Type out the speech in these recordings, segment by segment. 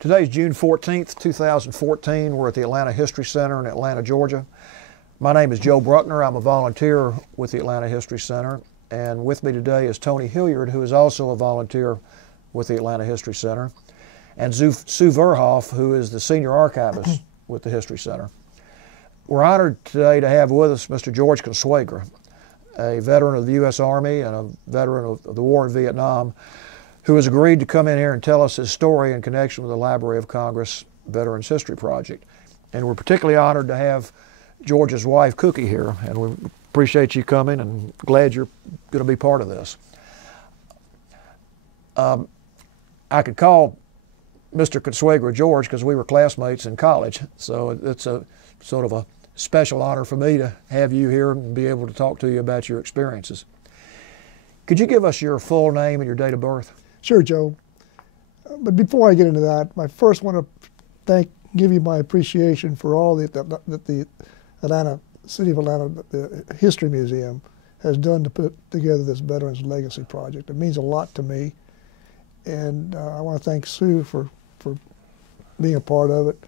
Today's June 14th, 2014. We're at the Atlanta History Center in Atlanta, Georgia. My name is Joe Bruckner. I'm a volunteer with the Atlanta History Center. And with me today is Tony Hilliard, who is also a volunteer with the Atlanta History Center, and Sue Verhoff, who is the senior archivist with the History Center. We're honored today to have with us Mr. George Consuegra, a veteran of the U.S. Army and a veteran of the war in Vietnam, who has agreed to come in here and tell us his story in connection with the Library of Congress Veterans History Project. And we're particularly honored to have George's wife, Cookie, here, and we appreciate you coming and glad you're going to be part of this. I could call Mr. Consuegra George because we were classmates in college, so it's a sort of a special honor for me to have you here and be able to talk to you about your experiences. Could you give us your full name and your date of birth? Sure, Joe. But before I get into that, I first want to give you my appreciation for all that the City of Atlanta, the History Museum, has done to put together this Veterans Legacy Project. It means a lot to me, and I want to thank Sue for being a part of it,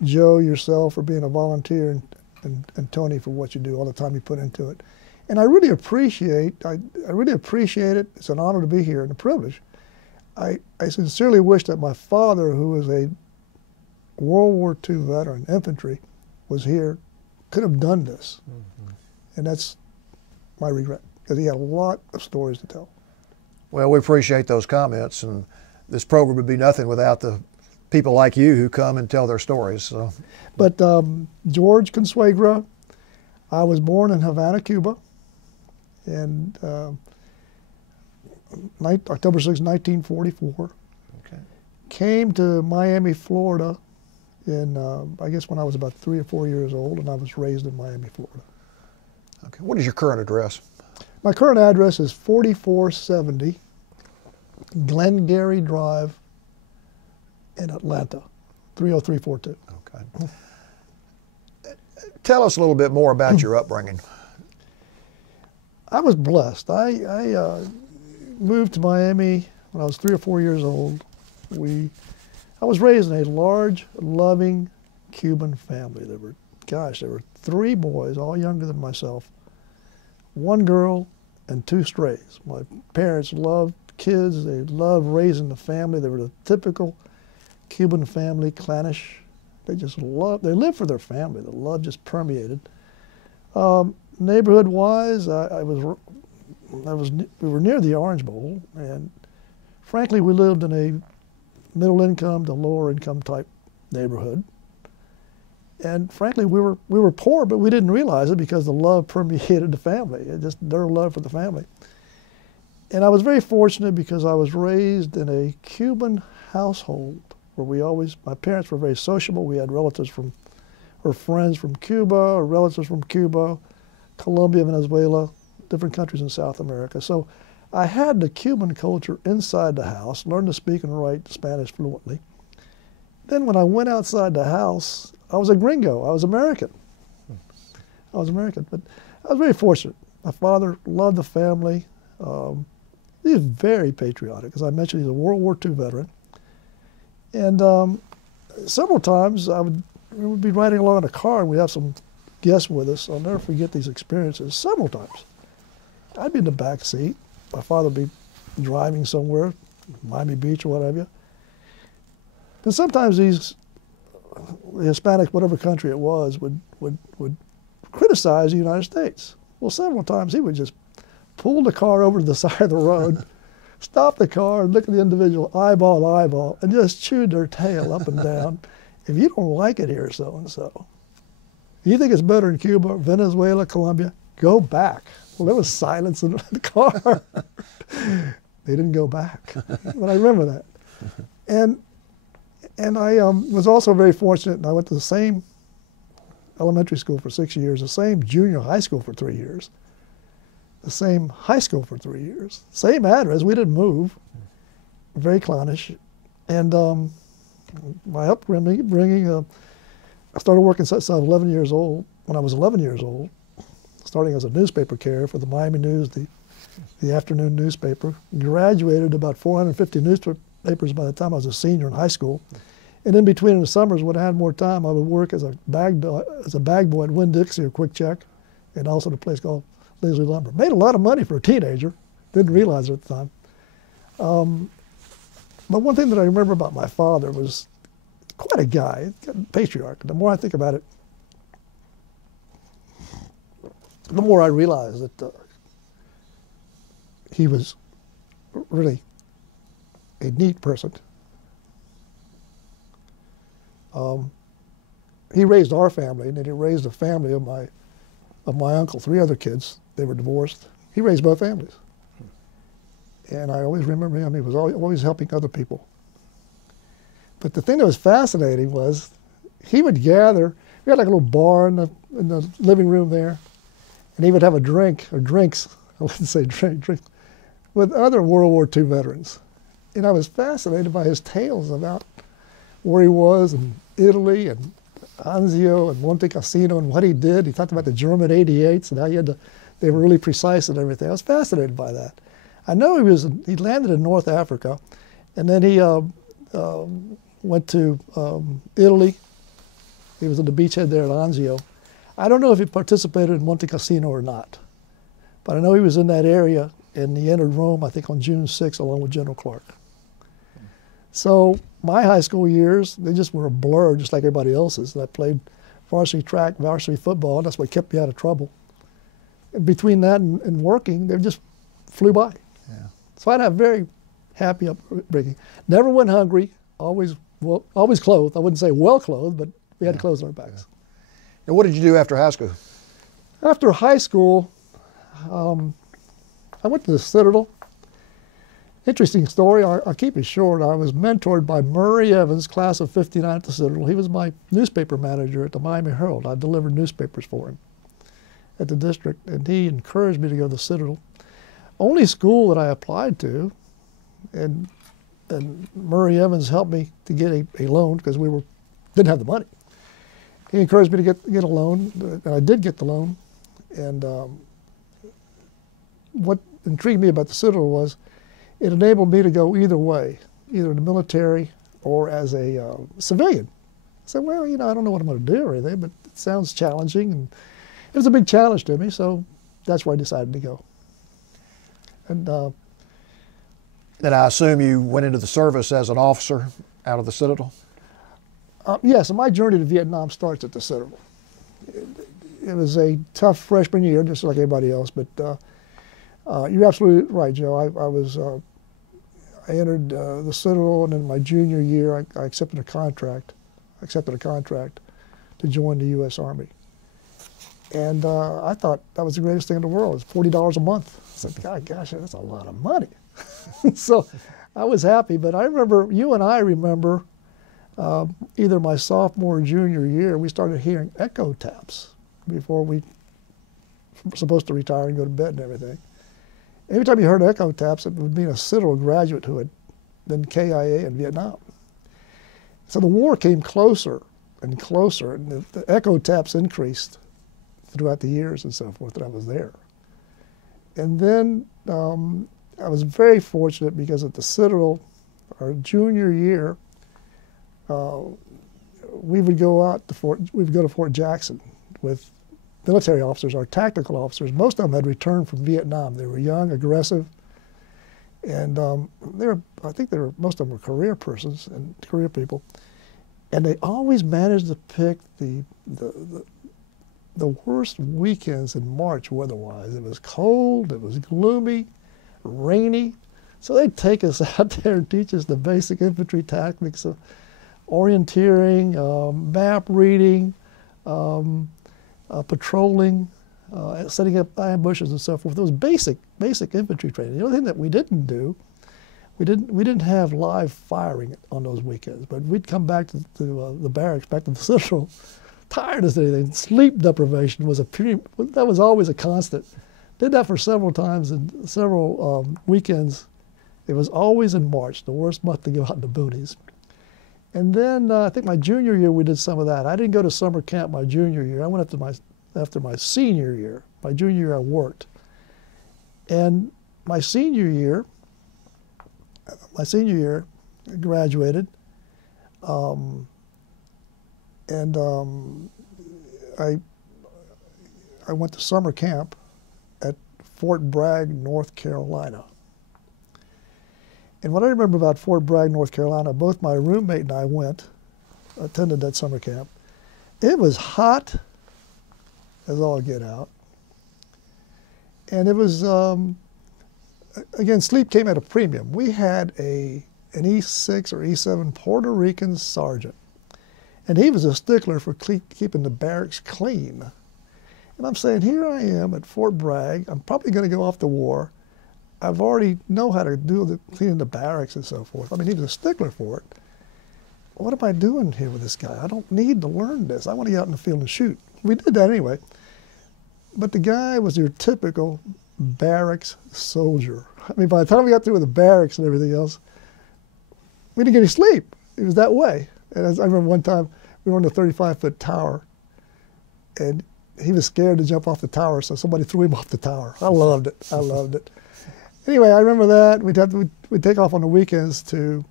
Joe, yourself, for being a volunteer, and Tony for what you do, all the time you put into it. And I really appreciate it. It's an honor to be here and a privilege. I sincerely wish that my father, who was a World War II veteran, infantry, was here, could have done this. Mm-hmm. And that's my regret, because he had a lot of stories to tell. Well, we appreciate those comments, and this program would be nothing without the people like you who come and tell their stories. So. But George Consuegra, I was born in Havana, Cuba, and October 6, 1944. Okay. Came to Miami, Florida in, I guess when I was about 3 or 4 years old, and I was raised in Miami, Florida. Okay. What is your current address? My current address is 4470 Glengarry Drive in Atlanta, 30342. Okay. Tell us a little bit more about your upbringing. I was blessed. I moved to Miami when I was 3 or 4 years old. I was raised in a large, loving Cuban family. There were 3 boys, all younger than myself, 1 girl and 2 strays. My parents loved kids. They loved raising the family. They were the typical Cuban family, clannish. They lived for their family. The love just permeated. Neighborhood-wise, we were near the Orange Bowl, and frankly, we lived in a middle-income to lower-income type neighborhood. And frankly, we were poor, but we didn't realize it because the love permeated the family. Their love for the family. And I was very fortunate because I was raised in a Cuban household where my parents were very sociable. We had relatives or friends from Cuba, or relatives from Cuba, Colombia, Venezuela, different countries in South America. So I had the Cuban culture inside the house, learned to speak and write Spanish fluently. Then when I went outside the house, I was a gringo. I was American. But I was very fortunate. My father loved the family. He was very patriotic. As I mentioned, he's a World War II veteran. And several times we would be riding along in a car and we'd have some guests with us. I'll never forget these experiences. Several times. I'd be in the back seat. My father would be driving somewhere, Miami Beach or whatever. And sometimes the Hispanics, whatever country it was, would criticize the United States. Well, several times he would just pull the car over to the side of the road, stop the car, and look at the individual eyeball to eyeball, and just chew their tail up and down. If you don't like it here, so-and-so, you think it's better in Cuba, Venezuela, Colombia, go back. Well, there was silence in the car. They didn't go back. But I remember that. And I was also very fortunate, and I went to the same elementary school for 6 years, the same junior high school for 3 years, the same high school for 3 years, same address. We didn't move. Very clownish. And my upbringing, I started working since I was 11 years old. When I was 11 years old, starting as a newspaper carrier for the Miami News, the afternoon newspaper. Graduated about 450 newspapers by the time I was a senior in high school. And in between in the summers, when I had more time, I would work as a bag boy at Winn-Dixie or Quick Check, and also at a place called Leslie Lumber. Made a lot of money for a teenager. Didn't realize it at the time. But one thing that I remember about my father was quite a guy, patriarch. The more I think about it, the more I realize that he was really a neat person. He raised our family, and then he raised the family of my uncle, 3 other kids. They were divorced. He raised both families. And I always remember him. He was always helping other people. But the thing that was fascinating was he would gather. We had like a little bar in the living room there, and he would have a drink, or drinks, I wouldn't say drink, with other World War II veterans. And I was fascinated by his tales about where he was in Italy and Anzio and Monte Cassino and what he did. He talked about the German 88s and how they were really precise and everything. I was fascinated by that. I know he landed in North Africa, and then he went to Italy. He was on the beachhead there at Anzio. I don't know if he participated in Monte Cassino or not, but I know he was in that area, and he entered Rome, I think, on June 6th, along with General Clark. So my high school years, they just were a blur, just like everybody else's. I played varsity track, varsity football, and that's what kept me out of trouble. And between that and working, they just flew by. Yeah. So I had a very happy upbringing. Never went hungry, always clothed. I wouldn't say well clothed, but we had clothes on our backs. Yeah. And what did you do after high school? After high school, I went to the Citadel. Interesting story, I'll keep it short. I was mentored by Murray Evans, class of '59 at the Citadel. He was my newspaper manager at the Miami Herald. I delivered newspapers for him at the district, and he encouraged me to go to the Citadel. Only school that I applied to, and Murray Evans helped me to get a loan because we didn't have the money. He encouraged me to get a loan, and I did get the loan. And what intrigued me about the Citadel was it enabled me to go either way, either in the military or as a civilian. I said, well, I don't know what I'm going to do or anything, but it sounds challenging. And it was a big challenge to me, so that's where I decided to go. And I assume you went into the service as an officer out of the Citadel? Yes, and my journey to Vietnam starts at the Citadel. It was a tough freshman year, just like everybody else, but you're absolutely right, Joe. I entered the Citadel, and in my junior year, I accepted a contract. To join the U.S. Army. And I thought that was the greatest thing in the world. It's $40 a month. I said, God, gosh, that's a lot of money. So I was happy, but I remember, you and I remember, either my sophomore or junior year, we started hearing echo taps before we were supposed to retire and go to bed and everything. Every time you heard echo taps, it would mean a Citadel graduate who had been KIA in Vietnam. So the war came closer and closer, and the echo taps increased throughout the years and so forth that I was there. And then I was very fortunate because at the Citadel, our junior year, we would go to Fort Jackson with military officers, our tactical officers. Most of them had returned from Vietnam. They were young, aggressive, and most of them were career persons and career people. And they always managed to pick the worst weekends in March weather-wise. It was cold, it was gloomy, rainy. So they'd take us out there and teach us the basic infantry tactics of orienteering, map reading, patrolling, setting up ambushes and so forth. It was basic infantry training. The only thing that we didn't do, we didn't have live firing on those weekends, but we'd come back to the barracks, back to the Citadel, tired as anything. Sleep deprivation was that was always a constant. Did that for several times and several weekends. It was always in March, the worst month to go out in the boonies. And then I think my junior year we did some of that. I didn't go to summer camp my junior year. I went after my senior year. My junior year I worked. And my senior year, I graduated. And I went to summer camp at Fort Bragg, North Carolina. And what I remember about Fort Bragg, North Carolina, both my roommate and I attended that summer camp. It was hot as all get out. And it was, again, sleep came at a premium. We had an E6 or E7 Puerto Rican sergeant. And he was a stickler for keeping the barracks clean. And I'm saying, here I am at Fort Bragg. I'm probably going to go off to war. I've already know how to do the cleaning the barracks and so forth. I mean, he was a stickler for it. What am I doing here with this guy? I don't need to learn this. I want to get out in the field and shoot. We did that anyway. But the guy was your typical barracks soldier. I mean, by the time we got through with the barracks and everything else, we didn't get any sleep. It was that way. And I remember one time we were on a 35-foot tower, and he was scared to jump off the tower, so somebody threw him off the tower. I loved it. I loved it. Anyway, I remember that. We'd take off on the weekends to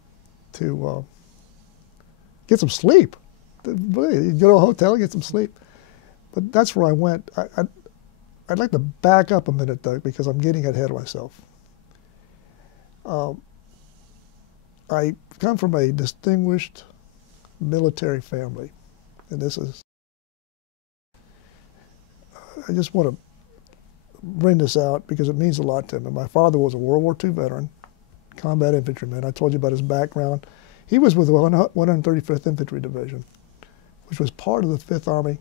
get some sleep. You'd go to a hotel and get some sleep. But that's where I went. I'd like to back up a minute, though, because I'm getting ahead of myself. I come from a distinguished military family, and I just want to bring this out because it means a lot to me. My father was a World War II veteran, combat infantryman. I told you about his background. He was with the 135th Infantry Division, which was part of the 5th Army,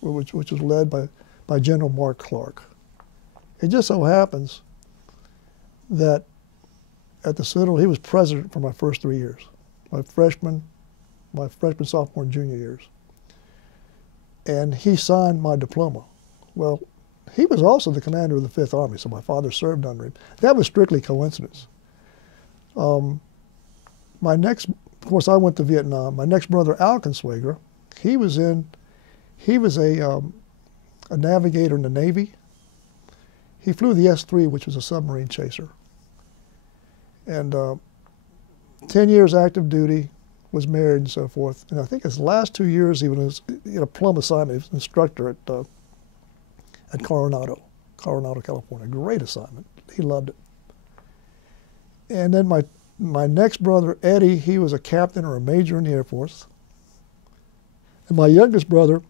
which was led by General Mark Clark. It just so happens that at the Citadel, he was president for my first 3 years, my freshman, sophomore, and junior years. And he signed my diploma. Well, he was also the commander of the 5th Army, so my father served under him. That was strictly coincidence. Of course, I went to Vietnam. My next brother, Al Consuegra, he was a navigator in the Navy. He flew the S-3, which was a submarine chaser. And 10 years active duty, was married and so forth. And I think his last 2 years he was in a plum assignment. He was an instructor at Coronado, California. Great assignment. He loved it. And then my next brother, Eddie, he was a captain or a major in the Air Force. And my youngest brother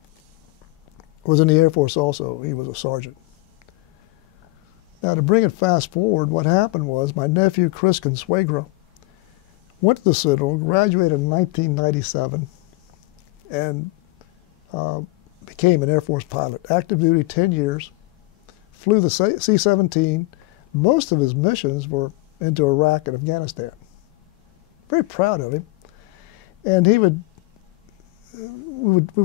was in the Air Force also. He was a sergeant. Now, to bring it fast forward, what happened was my nephew, Chris Consuegra, went to the Citadel, graduated in 1997, and became an Air Force pilot. Active duty 10 years, flew the C-17. Most of his missions were into Iraq and Afghanistan. Very proud of him. And we would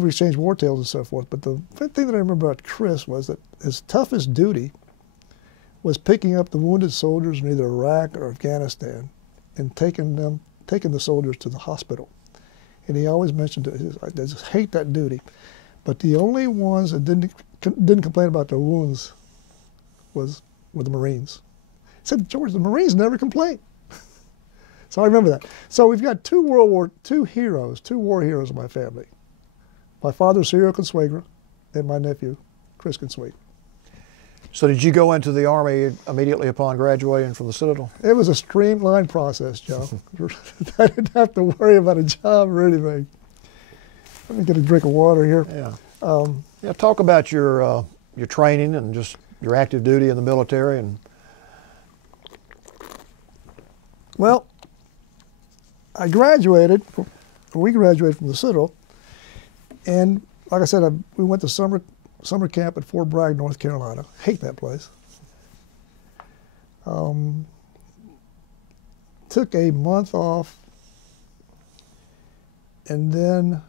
exchange war tales and so forth. But the thing that I remember about Chris was that his toughest duty was picking up the wounded soldiers in either Iraq or Afghanistan and taking the soldiers to the hospital. And he always mentioned it. I just hate that duty. But the only ones that didn't complain about their wounds were the Marines. He said, George, the Marines never complain. So I remember that. So we've got two war heroes in my family. My father's Cyril Consuegra and my nephew, Chris Consuegra. So did you go into the Army immediately upon graduating from the Citadel? It was a streamlined process, Joe. I didn't have to worry about a job or anything. Let me get a drink of water here. Yeah. Talk about your training and just your active duty in the military. Well, we graduated from the Citadel, and like I said, we went to summer camp at Fort Bragg, North Carolina. Hate that place. Took a month off, and then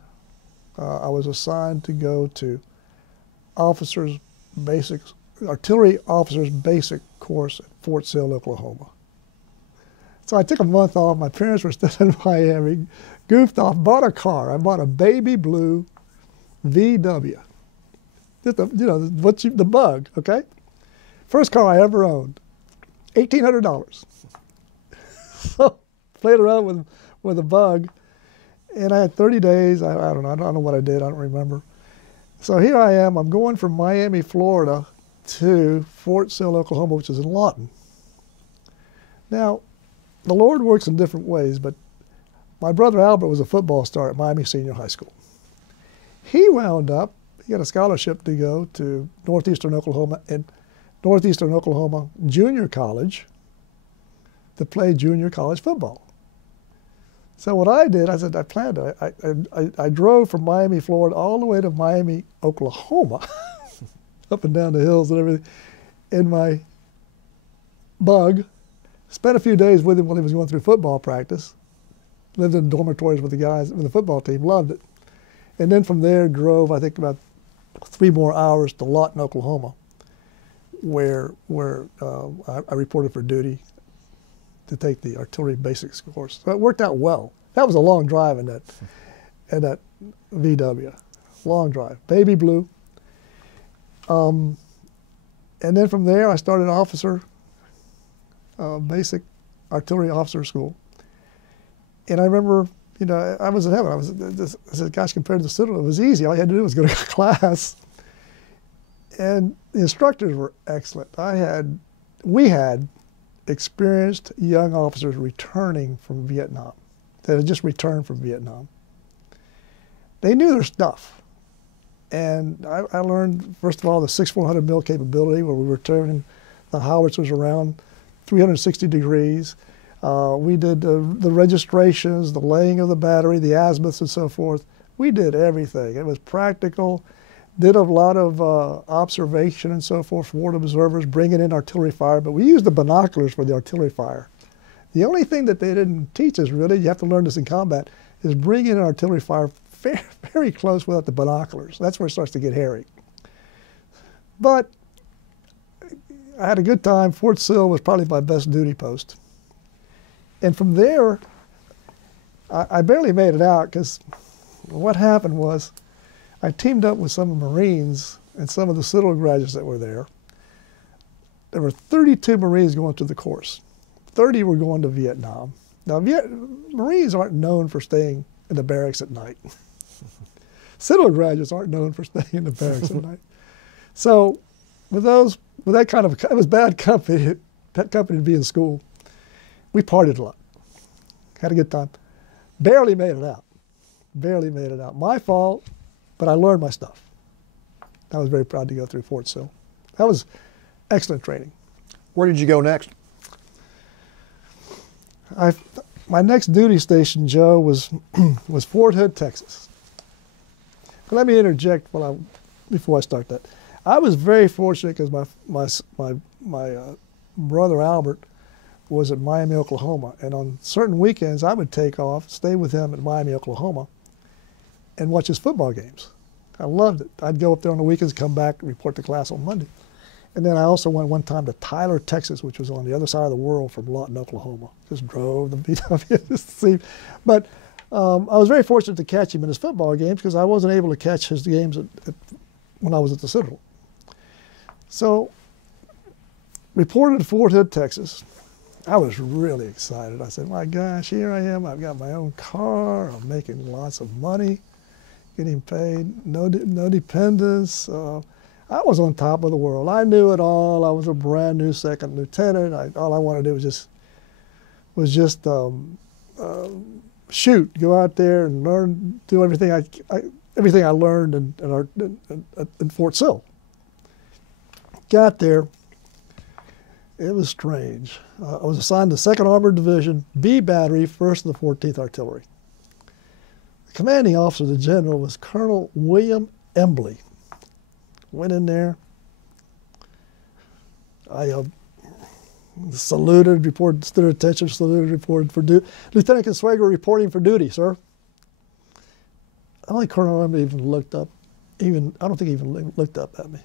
I was assigned to go to artillery officers basic course at Fort Sill, Oklahoma. So I took a month off. My parents were still in Miami, goofed off, bought a car. I bought a baby blue VW. Just the Bug, okay? First car I ever owned, $1,800. So played around with a Bug, And I had 30 days. I don't know. I don't know what I did. I don't remember. So here I am. I'm going from Miami, Florida to Fort Sill, Oklahoma, which is in Lawton. Now, the Lord works in different ways, but my brother Albert was a football star at Miami Senior High School. He wound up, he got a scholarship to go to Northeastern Oklahoma Junior College to play junior college football. So what I did, I planned it. I drove from Miami, Florida, all the way to Miami, Oklahoma, up and down the hills and everything, in my bug. Spent a few days with him while he was going through football practice. Lived in dormitories with the guys, with the football team, loved it. And then from there drove, I think, about 3 more hours to Lawton, Oklahoma, where I reported for duty to take the artillery basics course. So it worked out well. That was a long drive in that VW, long drive, baby blue. And then from there I started officer, basic artillery officer school. And I remember, you know, I was in heaven. I said, gosh, compared to the Citadel, it was easy. All you had to do was go to class. And the instructors were excellent. We had experienced young officers returning from Vietnam, that had just returned from Vietnam. They knew their stuff. And I learned, first of all, the 6.400 mil capability, where we were turning the howitzers around 360 degrees. We did the registrations, the laying of the battery, the azimuths and so forth. We did everything. It was practical. Did a lot of observation and so forth, forward observers, bringing in artillery fire, but we used the binoculars for the artillery fire. The only thing that they didn't teach us, really, you have to learn this in combat, is bring in artillery fire very, very close without the binoculars. That's where it starts to get hairy. But I had a good time. Fort Sill was probably my best duty post. And from there, I barely made it out, because what happened was I teamed up with some Marines and some of the Citadel graduates that were there. There were 32 Marines going through the course. 30 were going to Vietnam. Now, Marines aren't known for staying in the barracks at night. Citadel graduates aren't known for staying in the barracks at night. So with that kind of, it was bad company, that company to be in school. We partied a lot. Had a good time. Barely made it out. Barely made it out. My fault, but I learned my stuff. I was very proud to go through Fort Sill. That was excellent training. Where did you go next? My next duty station, Joe, was Fort Hood, Texas. But let me interject before I start that. I was very fortunate because my brother Albert was at Miami, Oklahoma, and on certain weekends I would take off, stay with him at Miami, Oklahoma, and watch his football games. I loved it. I'd go up there on the weekends, come back, report to class on Monday. And then I also went one time to Tyler, Texas, which was on the other side of the world from Lawton, Oklahoma. Just drove the VW just to see. But I was very fortunate to catch him in his football games, because I wasn't able to catch his games when I was at the Citadel. So, reported to Fort Hood, Texas. I was really excited. I said, my gosh, here I am. I've got my own car. I'm making lots of money, getting paid, no dependents. I was on top of the world. I knew it all. I was a brand new second lieutenant. All I wanted to do was just shoot, go out there and learn, do everything I learned in Fort Sill. Got there. It was strange. I was assigned to 2nd Armored Division, B Battery, 1st of the 14th Artillery. The commanding officer, the general, was Colonel William Embley. Went in there. I saluted, stood at attention, saluted, reported for duty. Lieutenant Consuegra reporting for duty, sir. I don't think Colonel Embley even looked up. I don't think he even looked up at me.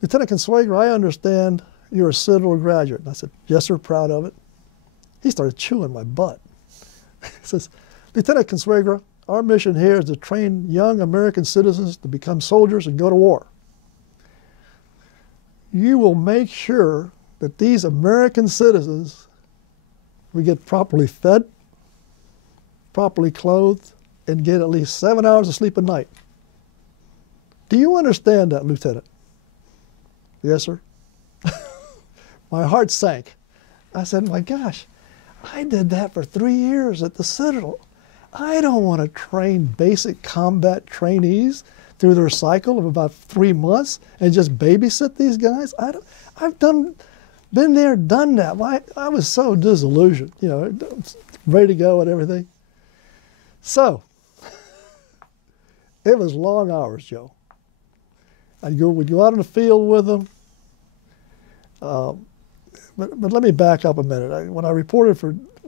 Lieutenant Consuegra, I understand you're a Citadel graduate. And I said, yes, sir, proud of it. He started chewing my butt. He says, Lieutenant Consuegra, our mission here is to train young American citizens to become soldiers and go to war. You will make sure that these American citizens, we get properly fed, properly clothed, and get at least 7 hours of sleep a night. Do you understand that, Lieutenant? Yes, sir. My heart sank. I said, my gosh, I did that for 3 years at the Citadel. I don't want to train basic combat trainees through their cycle of about 3 months and just babysit these guys. I've been there, done that. I was so disillusioned, you know, ready to go and everything. So, it was long hours, Joe. We'd go out in the field with them. But let me back up a minute.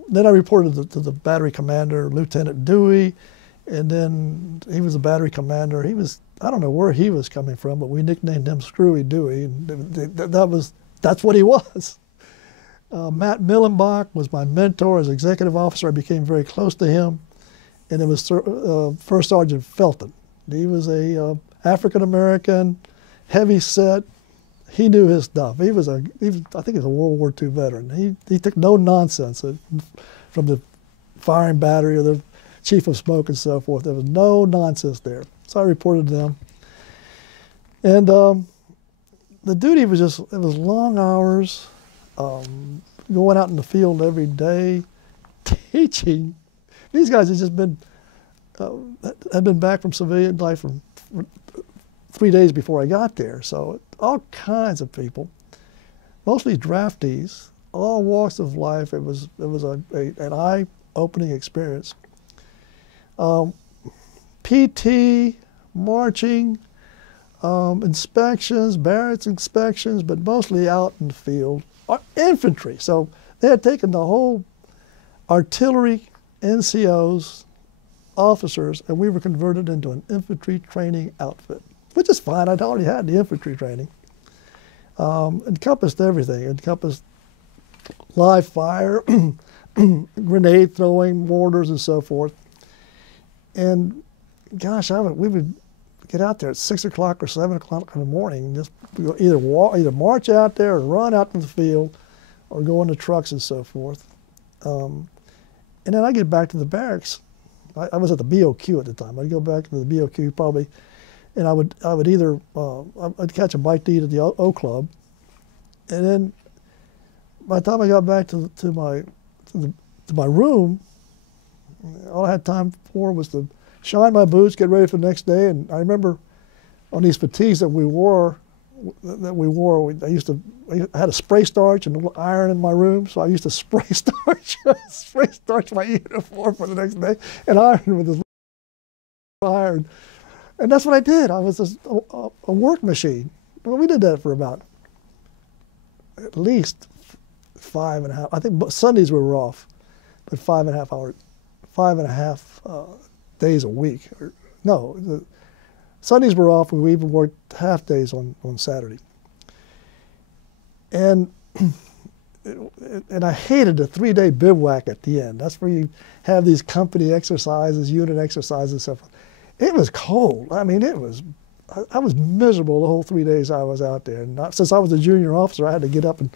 Then I reported to the battery commander, Lieutenant Dewey, and then he was the battery commander. I don't know where he was coming from, but we nicknamed him Screwy Dewey, and that's what he was. Matt Millenbach was my mentor as executive officer. I became very close to him, and it was First Sergeant Felton. He was a African-American, heavy set. He knew his stuff. I think he was a World War II veteran. He took no nonsense from the firing battery or the chief of smoke and so forth. There was no nonsense there. So I reported to them. And the duty was it was long hours, going out in the field every day, teaching. These guys had been back from civilian life for 3 days before I got there. So all kinds of people, mostly draftees, all walks of life. It was an eye-opening experience. PT, marching, inspections, barracks inspections, but mostly out in the field. Infantry. So they had taken the whole artillery, NCOs, officers, and we were converted into an infantry training outfit, which is fine. I'd already had the infantry training. Encompassed everything. It encompassed live fire, grenade throwing, mortars, and so forth. And gosh, we would get out there at 6 o'clock or 7 o'clock in the morning, just either march out there or run out in the field, or go in the trucks and so forth. And then I get back to the barracks. I was at the BOQ at the time. I'd go back to the BOQ probably, and I would either I'd catch a bite to eat at the O Club, and then by the time I got back to my room, all I had time for was to shine my boots, get ready for the next day. And I remember on these fatigues that we wore, I had a spray starch and a little iron in my room, so I used to spray starch my uniform for the next day and iron with this iron. And that's what I did. I was just a work machine. Well, we did that for about at least 5.5. I think Sundays we were off, but 5.5 days a week. Sundays were off, and we even worked half days on Saturday. And I hated the 3-day bivouac at the end. That's where you have these company exercises, unit exercises, and stuff. It was cold. I mean, I was miserable the whole 3 days I was out there. And since I was a junior officer, I had to get up and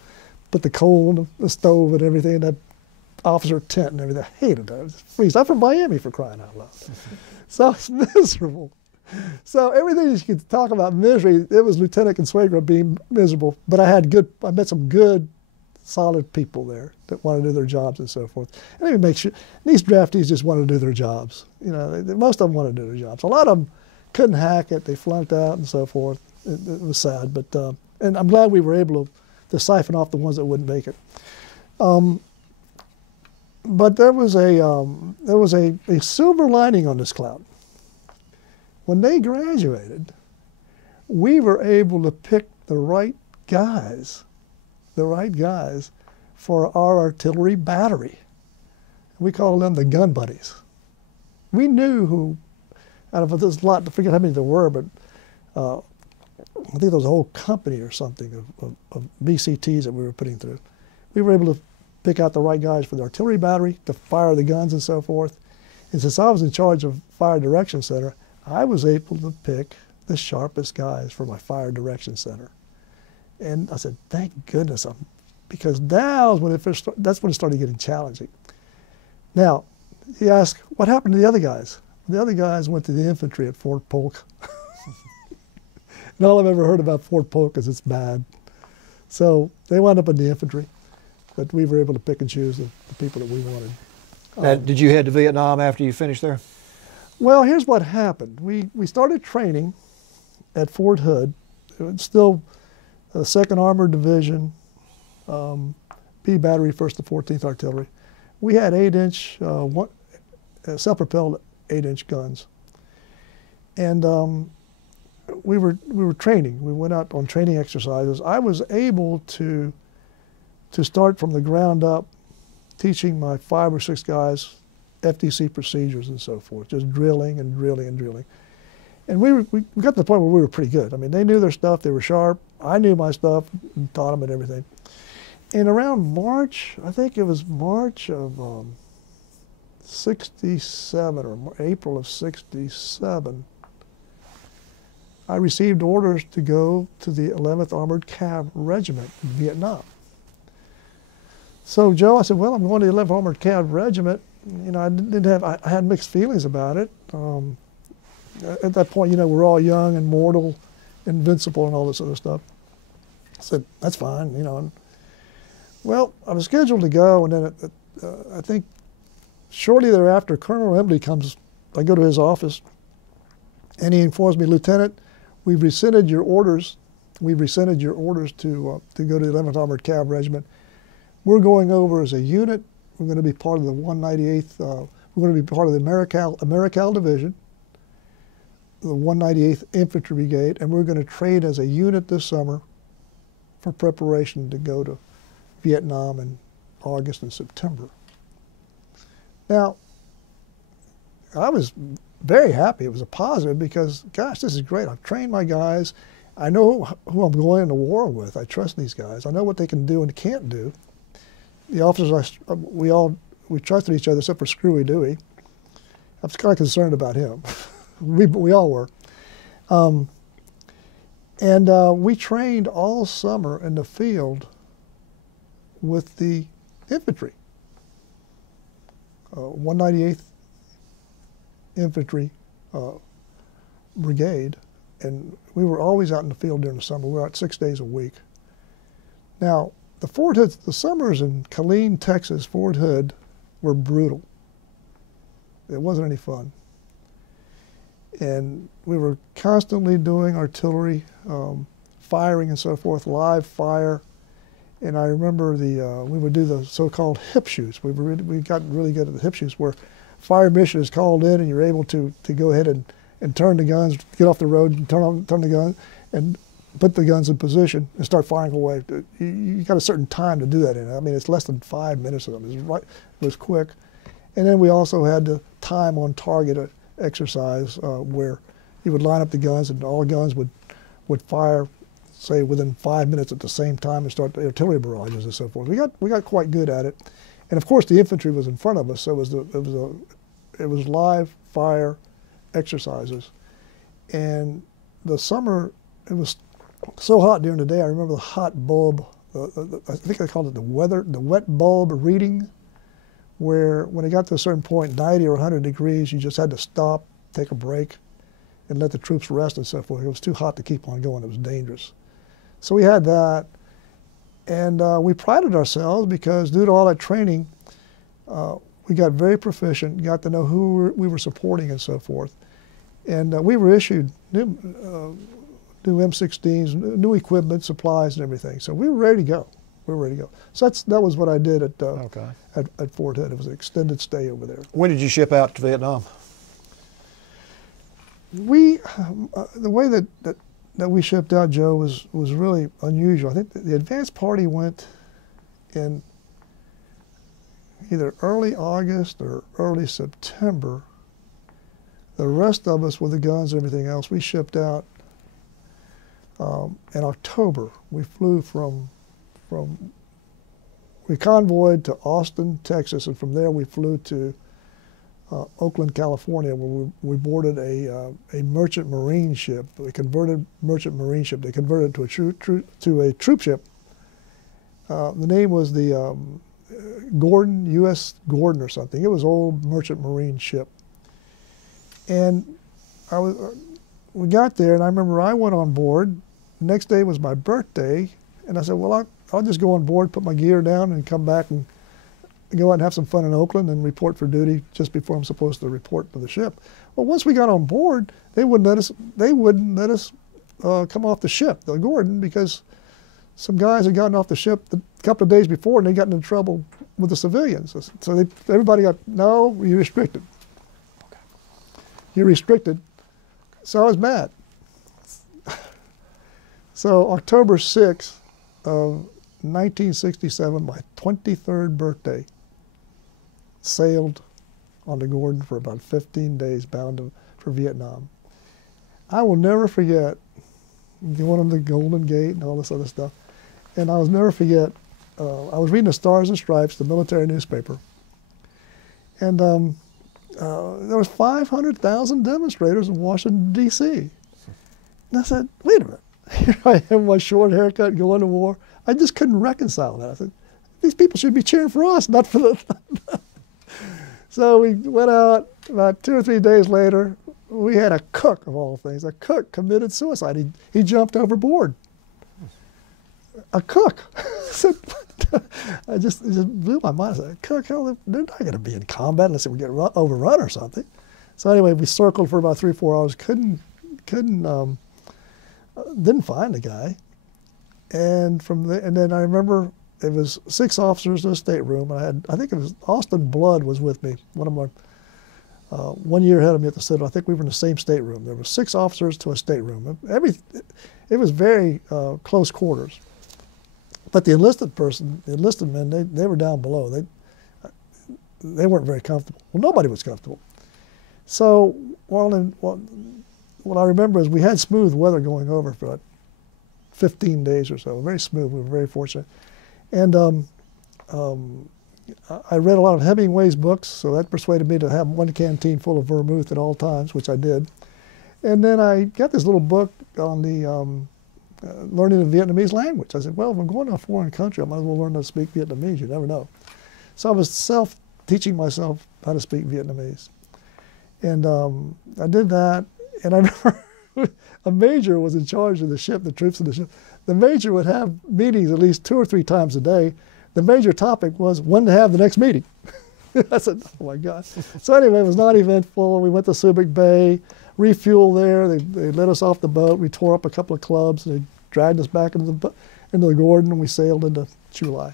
put the coal on the stove and everything, that officer tent and everything. I hated that. It was freezing. I'm from Miami, for crying out loud. So I was miserable. So everything you could talk about misery, it was Lieutenant Consuegra being miserable. But I met some good, solid people there that wanted to do their jobs and so forth. And let me make sure, these draftees just wanted to do their jobs. You know, most of them wanted to do their jobs. A lot of them couldn't hack it. They flunked out and so forth. It was sad, but and I'm glad we were able to siphon off the ones that wouldn't make it. But there was a silver lining on this cloud. When they graduated, we were able to pick the right guys for our artillery battery. We call them the gun buddies. We knew who, out of there's a lot, I forget how many there were, but I think there was a whole company or something of BCTs that we were putting through. We were able to pick out the right guys for the artillery battery to fire the guns and so forth. And since I was in charge of Fire Direction Center, I was able to pick the sharpest guys for my Fire Direction Center. And I said, thank goodness, because now is when that's when it started getting challenging. Now, he asked, what happened to the other guys? The other guys went to the infantry at Fort Polk. And all I've ever heard about Fort Polk is it's bad. So they wound up in the infantry, but we were able to pick and choose the people that we wanted. Now, did you head to Vietnam after you finished there? Well, here's what happened. We started training at Fort Hood. It was still the 2nd Armored Division, B Battery, 1st to 14th Artillery. We had 8-inch, self-propelled 8-inch guns. And we were training. We went out on training exercises. I was able to start from the ground up, teaching my 5 or 6 guys FDC procedures and so forth, just drilling and drilling and drilling. And we got to the point where we were pretty good. I mean, they knew their stuff, they were sharp. I knew my stuff and taught them and everything. And around March, I think it was March of 67 or April of 67, I received orders to go to the 11th Armored Cav Regiment in Vietnam. So Joe, I said, well, I'm going to the 11th Armored Cav Regiment. You know, I had mixed feelings about it. At that point, you know, we're all young and mortal, invincible and all this other stuff. I said, that's fine, you know. And, well, I was scheduled to go, and then I think shortly thereafter, Colonel Embley comes, I go to his office, and he informs me, Lieutenant, we've rescinded your orders. We've rescinded your orders to go to the 11th Armored Cav Regiment. We're going over as a unit. We're going to be part of the 198th, we're going to be part of the Americal Division, the 198th Infantry Brigade, and we're going to train as a unit this summer for preparation to go to Vietnam in August and September. Now, I was very happy. It was a positive because, gosh, this is great. I've trained my guys. I know who I'm going into war with. I trust these guys. I know what they can do and can't do. The officers, we trusted each other except for Screwy Dewey. I was kind of concerned about him. we all were. We trained all summer in the field with the infantry, 198th Infantry Brigade, and we were always out in the field during the summer. We were out 6 days a week. Now, the Fort Hood, the summers in Killeen, Texas, Fort Hood, were brutal. It wasn't any fun. And we were constantly doing artillery, firing and so forth, live fire. And I remember we would do the so-called hip shoots. We got really good at the hip shoots where fire mission is called in and you're able to go ahead and turn the guns, get off the road and turn the gun and put the guns in position and start firing away. You got a certain time to do that in. I mean, it's less than 5 minutes of them. It was quick. And then we also had the time on target exercise where you would line up the guns and all guns would fire, say, within 5 minutes at the same time and start the artillery barrages and so forth. We got quite good at it. And of course the infantry was in front of us, so it was live fire exercises. And the summer, it was so hot during the day. I remember the hot bulb, I think they called it the wet bulb reading, where when it got to a certain point, 90 or 100 degrees, you just had to stop, take a break, and let the troops rest and so forth. It was too hot to keep on going. It was dangerous. So we had that, and we prided ourselves because due to all that training, we got very proficient, got to know who we were supporting and so forth. And we were issued new M16s, new equipment, supplies, and everything. So we were ready to go. We were ready to go. So that was what I did at Fort Hood. It was an extended stay over there. When did you ship out to Vietnam? The way that we shipped out, Joe, was really unusual. I think the advance party went in either early August or early September. The rest of us with the guns and everything else, we shipped out in October. We flew we convoyed to Austin, Texas, and from there we flew to Oakland, California, where we boarded a merchant marine ship, a converted merchant marine ship. They converted it to a troop ship. The name was the Gordon, U.S. Gordon or something. It was old merchant marine ship. And we got there, and I remember I went on board. The next day was my birthday, and I said, well, I'll just go on board, put my gear down, and come back and go out and have some fun in Oakland and report for duty just before I'm supposed to report to the ship. Well, once we got on board, they wouldn't let us come off the ship, the Gordon, because some guys had gotten off the ship a couple of days before, and they got into trouble with the civilians. So everybody got, no, you're restricted. Okay. You're restricted. So I was mad. So October 6th of 1967, my 23rd birthday, sailed on the Gordon for about 15 days bound for Vietnam. I will never forget going on the Golden Gate and all this other stuff. And I will never forget, I was reading the Stars and Stripes, the military newspaper. And there was 500,000 demonstrators in Washington, D.C. And I said, wait a minute. Here I am, my short haircut, going to war. I just couldn't reconcile that. I said, these people should be cheering for us, not for the... So we went out. About 2 or 3 days later, we had a cook, of all things. A cook committed suicide. He jumped overboard. A cook. It just blew my mind. I said, cook, hell, they're not going to be in combat unless we get overrun or something. So anyway, we circled for about 3 or 4 hours. Didn't find the guy. And then I remember it was 6 officers in a stateroom. I think it was Austin Blood was with me, one of my 1 year ahead of me at the Citadel. I think we were in the same stateroom. There were 6 officers to a stateroom. It was very close quarters. But the enlisted men, they were down below. They weren't very comfortable. Well, nobody was comfortable. So what I remember is we had smooth weather going over for about 15 days or so. Very smooth. We were very fortunate. And I read a lot of Hemingway's books, so that persuaded me to have 1 canteen full of vermouth at all times, which I did. And then I got this little book on the learning the Vietnamese language. I said, well, if I'm going to a foreign country, I might as well learn how to speak Vietnamese. You never know. So I was teaching myself how to speak Vietnamese. And I did that, and I remember a major was in charge of the ship, the troops of the ship. The major would have meetings at least 2 or 3 times a day. The major topic was when to have the next meeting. I said, oh my God. So anyway, it was not eventful. We went to Subic Bay, refueled there. They let us off the boat. We tore up a couple of clubs. They dragged us back into the Gordon, and we sailed into July.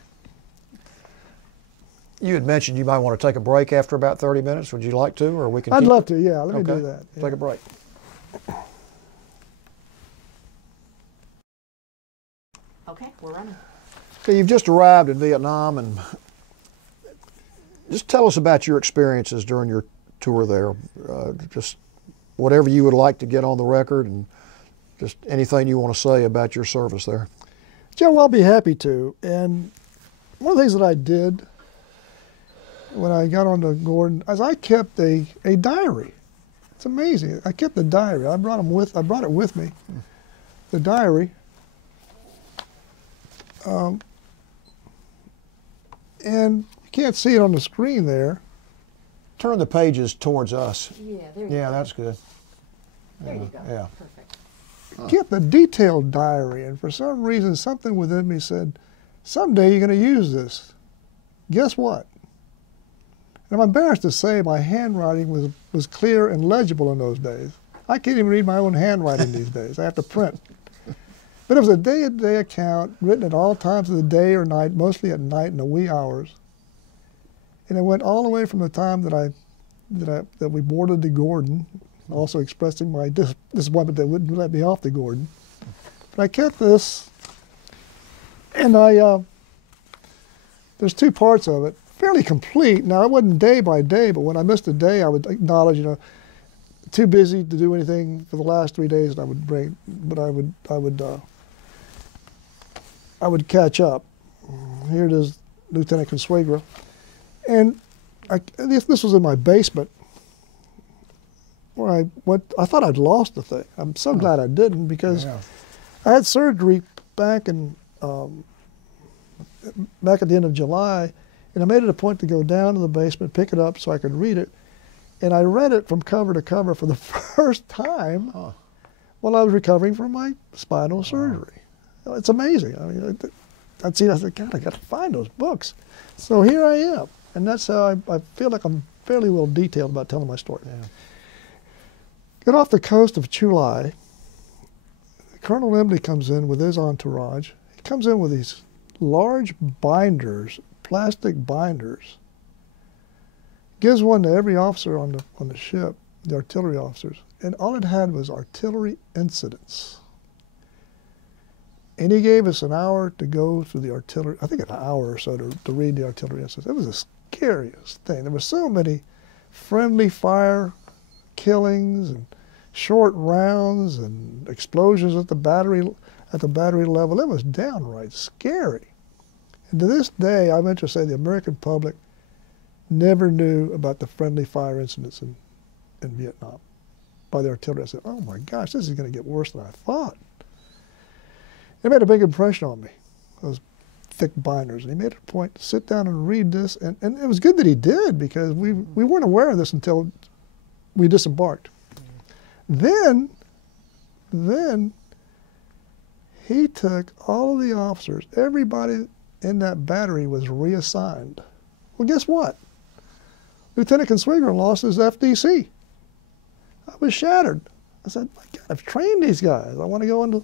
You had mentioned you might want to take a break after about 30 minutes. Would you like to, or we can? I'd love to. Yeah, let me do that. Yeah. Take a break. Okay, we're running. So you've just arrived in Vietnam, and just tell us about your experiences during your tour there. Just whatever you would like to get on the record, and just anything you want to say about your service there. Joe, I'll be happy to. And one of the things that I did when I got on the Gordon is I kept a diary. It's amazing. I kept the diary. I brought it with me. The diary. And you can't see it on the screen there. Turn the pages towards us. Yeah, there you go. Yeah, that's good. There you go. Yeah. Perfect. Kept a detailed diary, and for some reason, something within me said, someday you're going to use this. Guess what? And I'm embarrassed to say my handwriting was clear and legible in those days. I can't even read my own handwriting these days. I have to print. But it was a day-to-day account written at all times of the day or night, mostly at night in the wee hours. And it went all the way from the time that we boarded the Gordon, also expressing my disappointment that wouldn't let me off the Gordon. But I kept this, and there's 2 parts of it, fairly complete. Now, it wasn't day by day, but when I missed a day, I would acknowledge, too busy to do anything for the last 3 days, and I would break, but I would catch up. Here it is, Lieutenant Consuegra. And this was in my basement where I thought I'd lost the thing. I'm so glad I didn't, because I had surgery back at the end of July, And I made it a point to go down to the basement, pick it up so I could read it. And I read it from cover to cover for the first time while I was recovering from my spinal surgery. It's amazing. I mean, I said, God, I got to find those books. So here I am. And that's how I feel like I'm fairly well detailed about telling my story. Yeah. Get off the coast of Chulai. Colonel Embley comes in with his entourage. He comes in with these large binders, plastic binders. Gives one to every officer on the ship, the artillery officers. And all it had was artillery incidents. And he gave us an hour to go through the artillery, I think an hour or so to read the artillery incidents. It was the scariest thing. There were so many friendly fire killings and short rounds and explosions at the battery level. It was downright scary. And to this day, I venture to say the American public never knew about the friendly fire incidents in Vietnam by the artillery. I said, oh my gosh, this is going to get worse than I thought. It made a big impression on me, those thick binders. And he made it a point to sit down and read this. And it was good that he did, because we weren't aware of this until we disembarked. Then he took all of the officers, everybody in that battery was reassigned. Well, guess what? Lieutenant Consuegra lost his FDC. I was shattered. I said, my God, I've trained these guys. I want to go into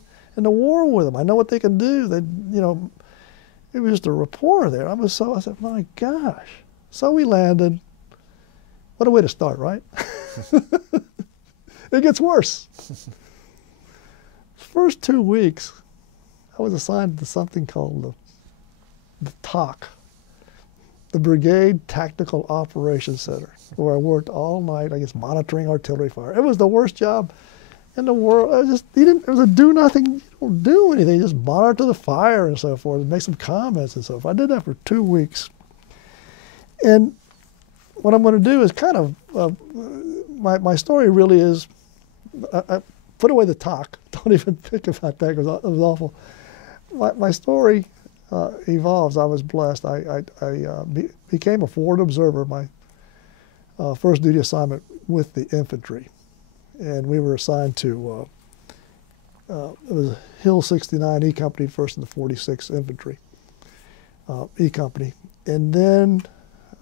war with them. I know what they can do. They, it was just a rapport there. I said, my gosh. So we landed. What a way to start, right? It gets worse. First 2 weeks, I was assigned to something called the TOC, the Brigade Tactical Operations Center, where I worked all night, I guess, monitoring artillery fire. It was the worst job in the world. It was a do-nothing, you don't do anything, you just monitor the fire and so forth, and make some comments and so forth. I did that for 2 weeks. And what I'm going to do is kind of, my story really is, I put away the talk. Don't even think about that, because it was awful. My story evolves. I was blessed. I became a forward observer, my first duty assignment with the infantry. And we were assigned to, it was Hill 69 E Company, first in the 46th Infantry E Company. And then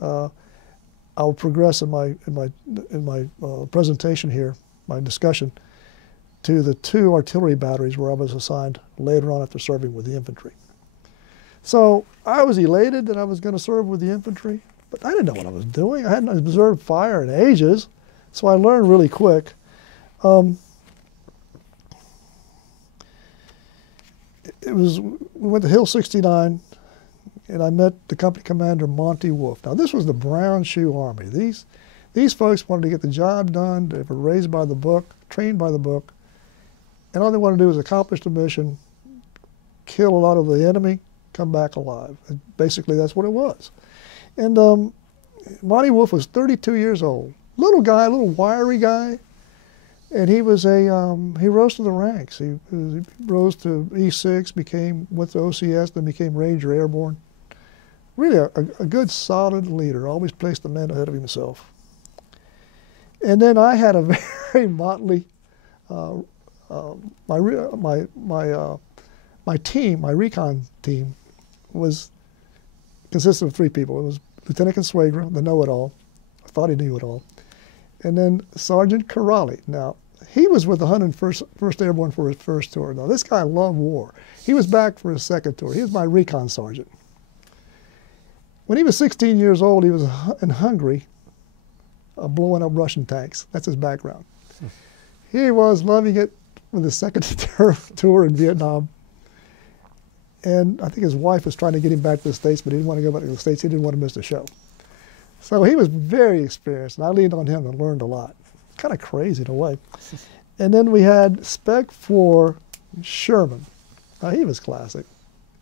I'll progress in my presentation here, my discussion, to the 2 artillery batteries where I was assigned later on after serving with the infantry. So I was elated that I was going to serve with the infantry, but I didn't know what I was doing. I hadn't observed fire in ages, so I learned really quick. We went to Hill 69, and I met the company commander, Monte Wolf. Now, this was the brown shoe army. These folks wanted to get the job done. They were raised by the book, trained by the book, and all they wanted to do was accomplish the mission, kill a lot of the enemy, come back alive. And basically, that's what it was. And Monte Wolf was 32 years old. Little guy, little wiry guy. And he was he rose to the ranks. He rose to E6, went to OCS, then became Ranger Airborne. Really a good, solid leader, always placed the man ahead of himself. And then I had a very motley, my team, my recon team, consisted of 3 people. It was Lieutenant Consuegra, the know-it-all. I thought he knew it all. And then Sergeant Corrali. Now, he was with the 101st Airborne for his first tour. Now, this guy loved war. He was back for his second tour. He was my recon sergeant. When he was 16 years old, he was in Hungary blowing up Russian tanks. That's his background. He was loving it with his second tour in Vietnam. And I think his wife was trying to get him back to the States, but he didn't want to go back to the States. He didn't want to miss the show. So he was very experienced, and I leaned on him and learned a lot. Kind of crazy in a way. And then we had Spec 4 Sherman. Now, he was classic.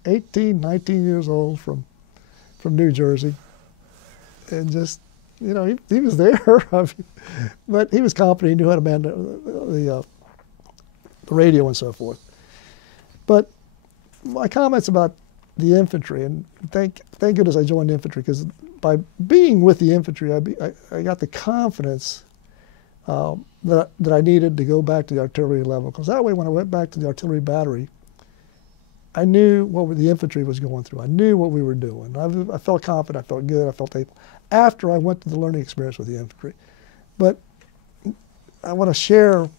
18, 19 years old from New Jersey. And just, he was there. But he was competent. He knew how to man the radio and so forth. But my comments about the infantry, and thank goodness I joined the infantry, because by being with the infantry, I got the confidence that I needed to go back to the artillery level, because that way when I went back to the artillery battery, I knew what the infantry was going through. I knew what we were doing. I felt confident. I felt good. I felt able. After I went to the learning experience with the infantry. But I want to share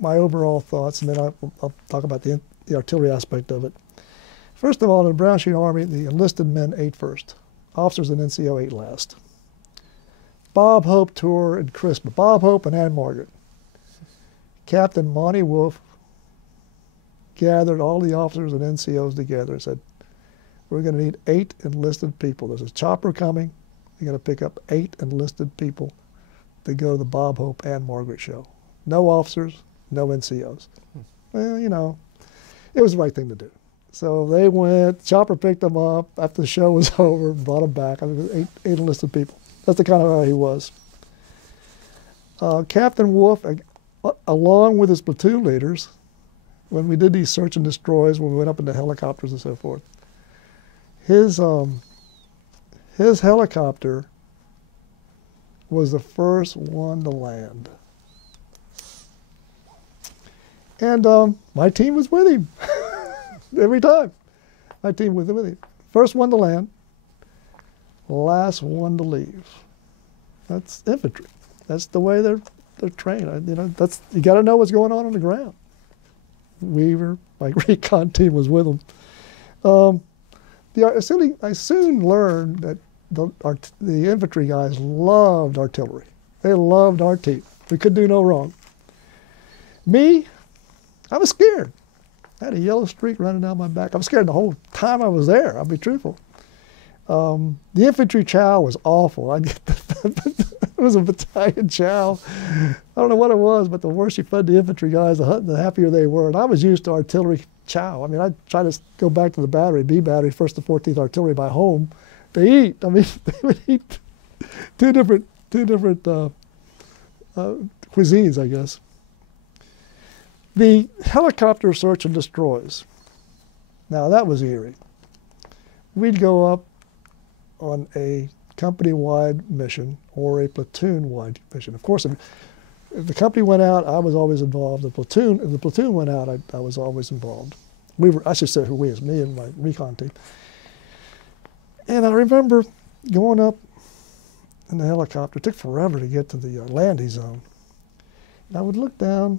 my overall thoughts, and then I'll talk about the artillery aspect of it. First of all, in the Brown Sheet Army, the enlisted men ate first. Officers and NCO ate last. Bob Hope, Tour, and Christmas. Bob Hope and Ann Margaret. Captain Monte Wolf gathered all the officers and NCOs together and said, we're going to need 8 enlisted people. There's a chopper coming. You're going to pick up 8 enlisted people to go to the Bob Hope, Ann Margaret show. No officers, no NCOs. Well, you know, it was the right thing to do. So they went, chopper picked them up after the show was over, brought them back. I mean, 8 enlisted people. That's the kind of guy he was. Captain Wolf, along with his platoon leaders, when we did these search and destroys, when we went up into helicopters and so forth, his helicopter was the first one to land. And my team was with him every time. My team was with him. First one to land, last one to leave. That's infantry. That's the way they're trained. You know, you got to know what's going on the ground. Weaver, my recon team was with them. I soon learned that the infantry guys loved artillery. They loved our team. We could do no wrong. Me, I was scared. I had a yellow streak running down my back. I was scared the whole time I was there, I'll be truthful. The infantry chow was awful. It was a battalion chow. I don't know what it was, but the worse you fed the infantry guys, the happier they were. And I was used to artillery chow. I mean, I'd try to go back to the battery, B battery, 1st to 14th Artillery by home to eat. I mean, they would eat two different cuisines, I guess. The helicopter search and destroys. Now, that was eerie. We'd go up on a company-wide mission or a platoon-wide mission. Of course, if the company went out, I was always involved. If the platoon went out, I was always involved. I should say who we is, me and my recon team. And I remember going up in the helicopter. It took forever to get to the landing zone. And I would look down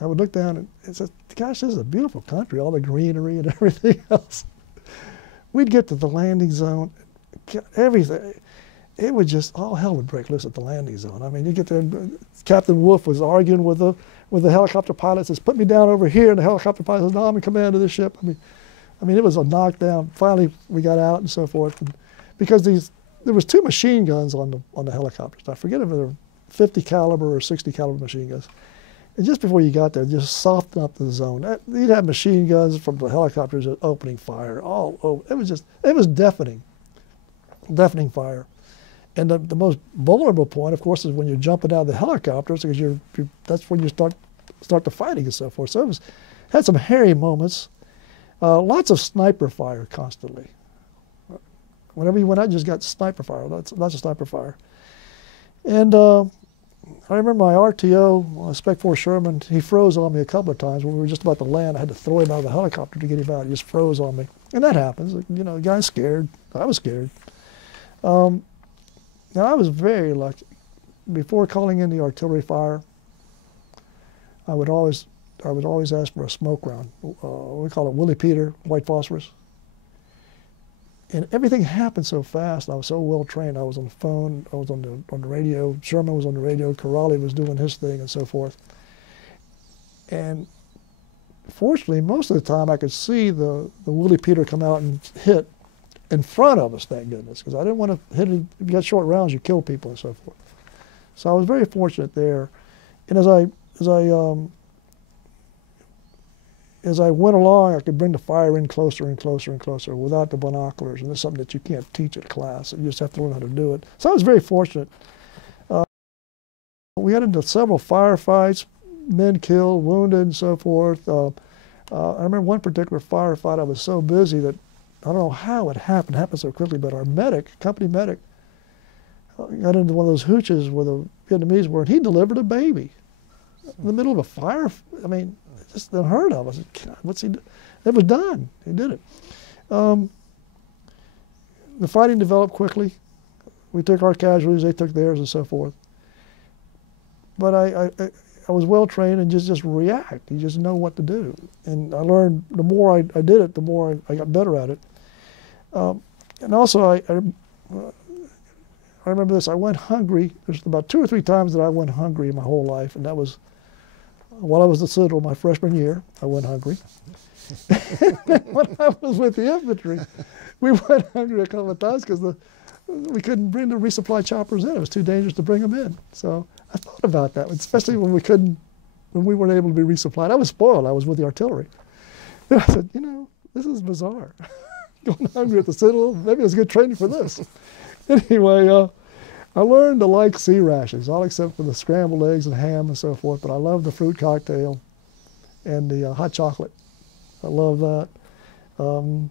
and say, gosh, this is a beautiful country, all the greenery and everything else. We'd get to the landing zone, everything. It would just, all hell would break loose at the landing zone. I mean, you get there, Captain Wolf was arguing with the helicopter pilot, says, put me down over here, and the helicopter pilot says, no, I'm in command of this ship. I mean, it was a knockdown. Finally, we got out and so forth. And because there was 2 machine guns on the helicopters. I forget if they were 50 caliber or 60 caliber machine guns. And just before you got there, just soften up the zone. You'd have machine guns from the helicopters opening fire all over. It was deafening fire. And the most vulnerable point, of course, is when you're jumping out of the helicopters, because that's when you start the fighting and so forth. So it had some hairy moments. Lots of sniper fire constantly. Whenever you went out, you just got sniper fire. Lots of sniper fire. And I remember my RTO, Spec 4 Sherman, he froze on me a couple of times when we were just about to land. I had to throw him out of the helicopter to get him out. He just froze on me. And that happens. You know, the guy's scared. I was scared. Now, I was very lucky. Before calling in the artillery fire, I would always ask for a smoke round. We call it Willie Peter, white phosphorus. And everything happened so fast. I was so well trained. I was on the phone. I was on the radio. Sherman was on the radio. Corrali was doing his thing and so forth. And fortunately, most of the time, I could see the Willie Peter come out and hit in front of us, thank goodness, because I didn't want to hit it. If you got short rounds, you kill people and so forth. So I was very fortunate there. And as I went along, I could bring the fire in closer and closer and closer without the binoculars. And that's something that you can't teach at class. You just have to learn how to do it. So I was very fortunate. We got into several firefights, men killed, wounded, and so forth. I remember one particular firefight, I was so busy that I don't know how it happened. It happened so quickly, but our medic, company medic, got into one of those hooches where the Vietnamese were, and he delivered a baby in the middle of a fire. I mean, just unheard of. I said, God, what's he do? It was done. He did it. The fighting developed quickly. We took our casualties, they took theirs, and so forth. But I was well trained and just react. You just know what to do. And I learned, the more I did it, the more I got better at it. And also, I remember this, I went hungry. There's about 2 or 3 times that I went hungry in my whole life, and that was while I was at Citadel my freshman year, I went hungry. When I was with the infantry, we went hungry a couple of times because we couldn't bring the resupply choppers in. It was too dangerous to bring them in. So I thought about that, especially when we weren't able to be resupplied. I was spoiled. I was with the artillery. And I said, you know, this is bizarre. Going hungry at the Citadel, maybe it was good training for this. Anyway, I learned to like sea rations, all except for the scrambled eggs and ham and so forth, but I love the fruit cocktail and the hot chocolate. I love that. Well,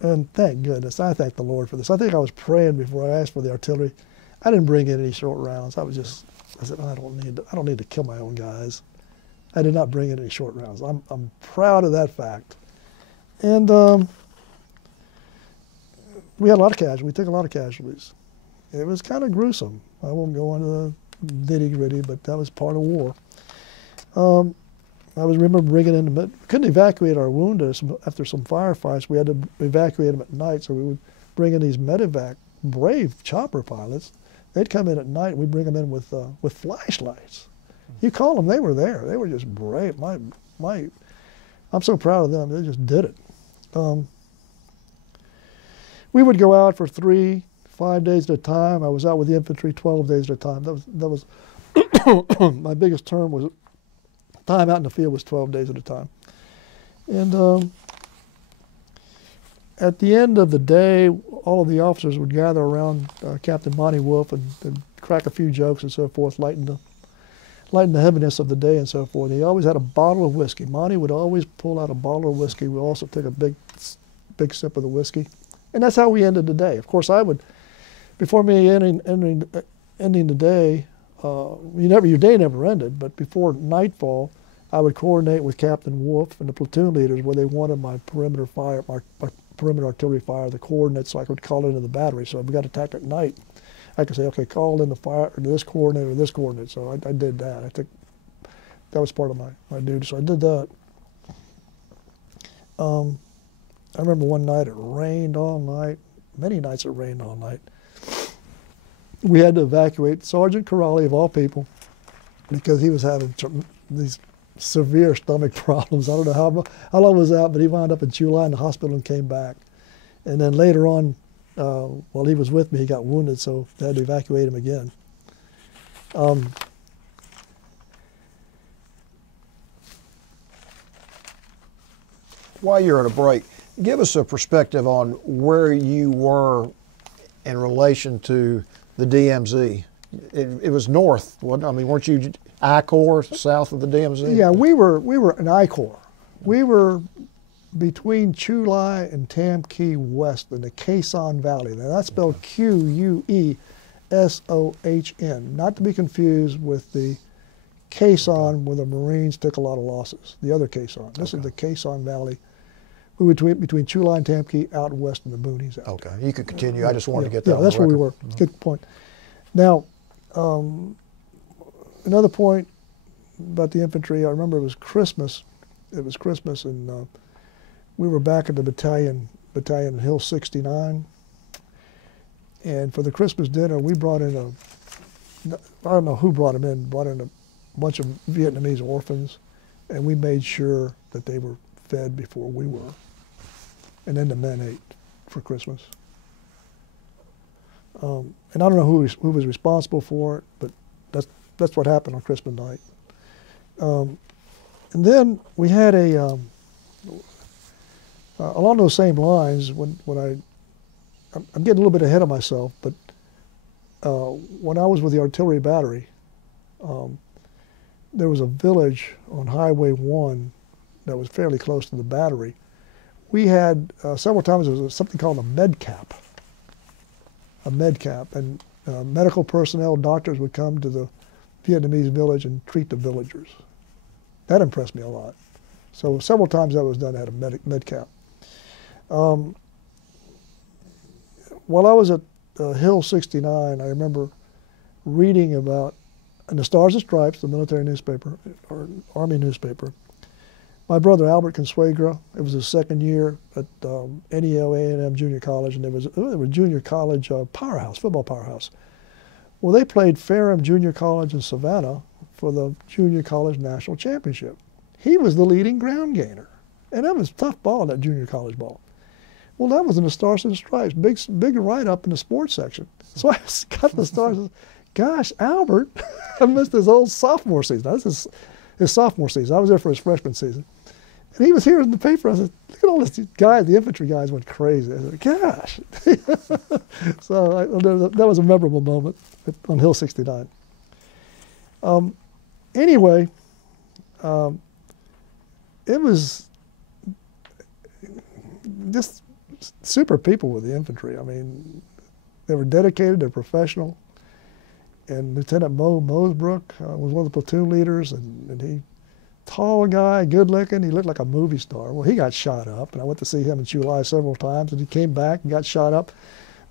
and thank goodness, I thank the Lord for this. I think I was praying before I asked for the artillery. I didn't bring in any short rounds. I said, I don't need to kill my own guys. I did not bring in any short rounds. I'm proud of that fact. And we had a lot of casualties. We took a lot of casualties. It was kind of gruesome. I won't go into the nitty-gritty, but that was part of war. I remember bringing in, we couldn't evacuate our wounded after some firefights. We had to evacuate them at night, so we would bring in these medevac, brave chopper pilots. They'd come in at night, and we'd bring them in with flashlights. You call them, they were there. They were just brave. I'm so proud of them. They just did it. We would go out for 3, 5 days at a time. I was out with the infantry 12 days at a time. That was my biggest term was time out in the field was 12 days at a time. And at the end of the day, all of the officers would gather around Captain Monte Wolf and crack a few jokes and so forth, lighten the heaviness of the day and so forth. He always had a bottle of whiskey. Monte would always pull out a bottle of whiskey. We'd also take a big sip of the whiskey. And that's how we ended the day. Of course, I would, before me ending the day, your day never ended, but before nightfall, I would coordinate with Captain Wolf and the platoon leaders where they wanted my perimeter fire, my perimeter artillery fire, the coordinates, so I could call into the battery. So if we got attacked at night, I could say, okay, call in the fire to this coordinate or this coordinate. So I did that. I think that was part of my duty. So I did that. I remember one night it rained all night. Many nights it rained all night. We had to evacuate Sergeant Corrali, of all people, because he was having these severe stomach problems. I don't know how long he was out, but he wound up in Chulai in the hospital and came back. And then later on, while he was with me, he got wounded, so they had to evacuate him again. While you're at a break, give us a perspective on where you were in relation to the DMZ. It was north, wasn't it? I mean, weren't you I-Corps south of the DMZ? Yeah, we were an I-Corps. We were between Chulai and Tam Key West in the Quezon Valley. Now that's spelled Queson, not to be confused with the Quezon where the Marines took a lot of losses, the other Quezon. This is the Quezon Valley. We were between Chulai and Tam Key out west in the boonies. Okay, you could continue. I just wanted to get that Yeah, on that's the where we record. were. Good point. Now, another point about the infantry, I remember it was Christmas. It was Christmas, and we were back at the battalion Hill 69. And for the Christmas dinner, we brought in I don't know who brought in a bunch of Vietnamese orphans, and we made sure that they were fed before we were. And then the men ate for Christmas. And I don't know who was responsible for it, but that's what happened on Christmas night. And then we had along those same lines, I'm getting a little bit ahead of myself, but when I was with the artillery battery, there was a village on Highway 1 that was fairly close to the battery we had several times there was something called a med cap. A med cap, and medical personnel, doctors would come to the Vietnamese village and treat the villagers. That impressed me a lot. So several times that was done at a med cap. While I was at Hill 69, I remember reading about, in the Stars and Stripes, the military newspaper, or Army newspaper, my brother Albert Consuegra, it was his second year at NEL A&M Junior College, and there was a junior college powerhouse, football powerhouse. Well, they played Ferrum Junior College in Savannah for the Junior College National Championship. He was the leading ground gainer, and that was tough ball, that junior college ball. Well, that was in the Stars and Stripes, big write-up in the sports section. So I got the Stars. Gosh, Albert, I missed his old sophomore season. This is his sophomore season. I was there for his freshman season. And he was here in the paper. I said, look at all these guys, the infantry guys went crazy. I said, gosh. So that was a memorable moment on Hill 69. Anyway, it was just super people with the infantry. I mean, they were dedicated, they're professional. And Lieutenant Mo Mosebrook was one of the platoon leaders, and he, tall guy, good looking, he looked like a movie star. Well, he got shot up, and I went to see him in July several times, and he came back and got shot up.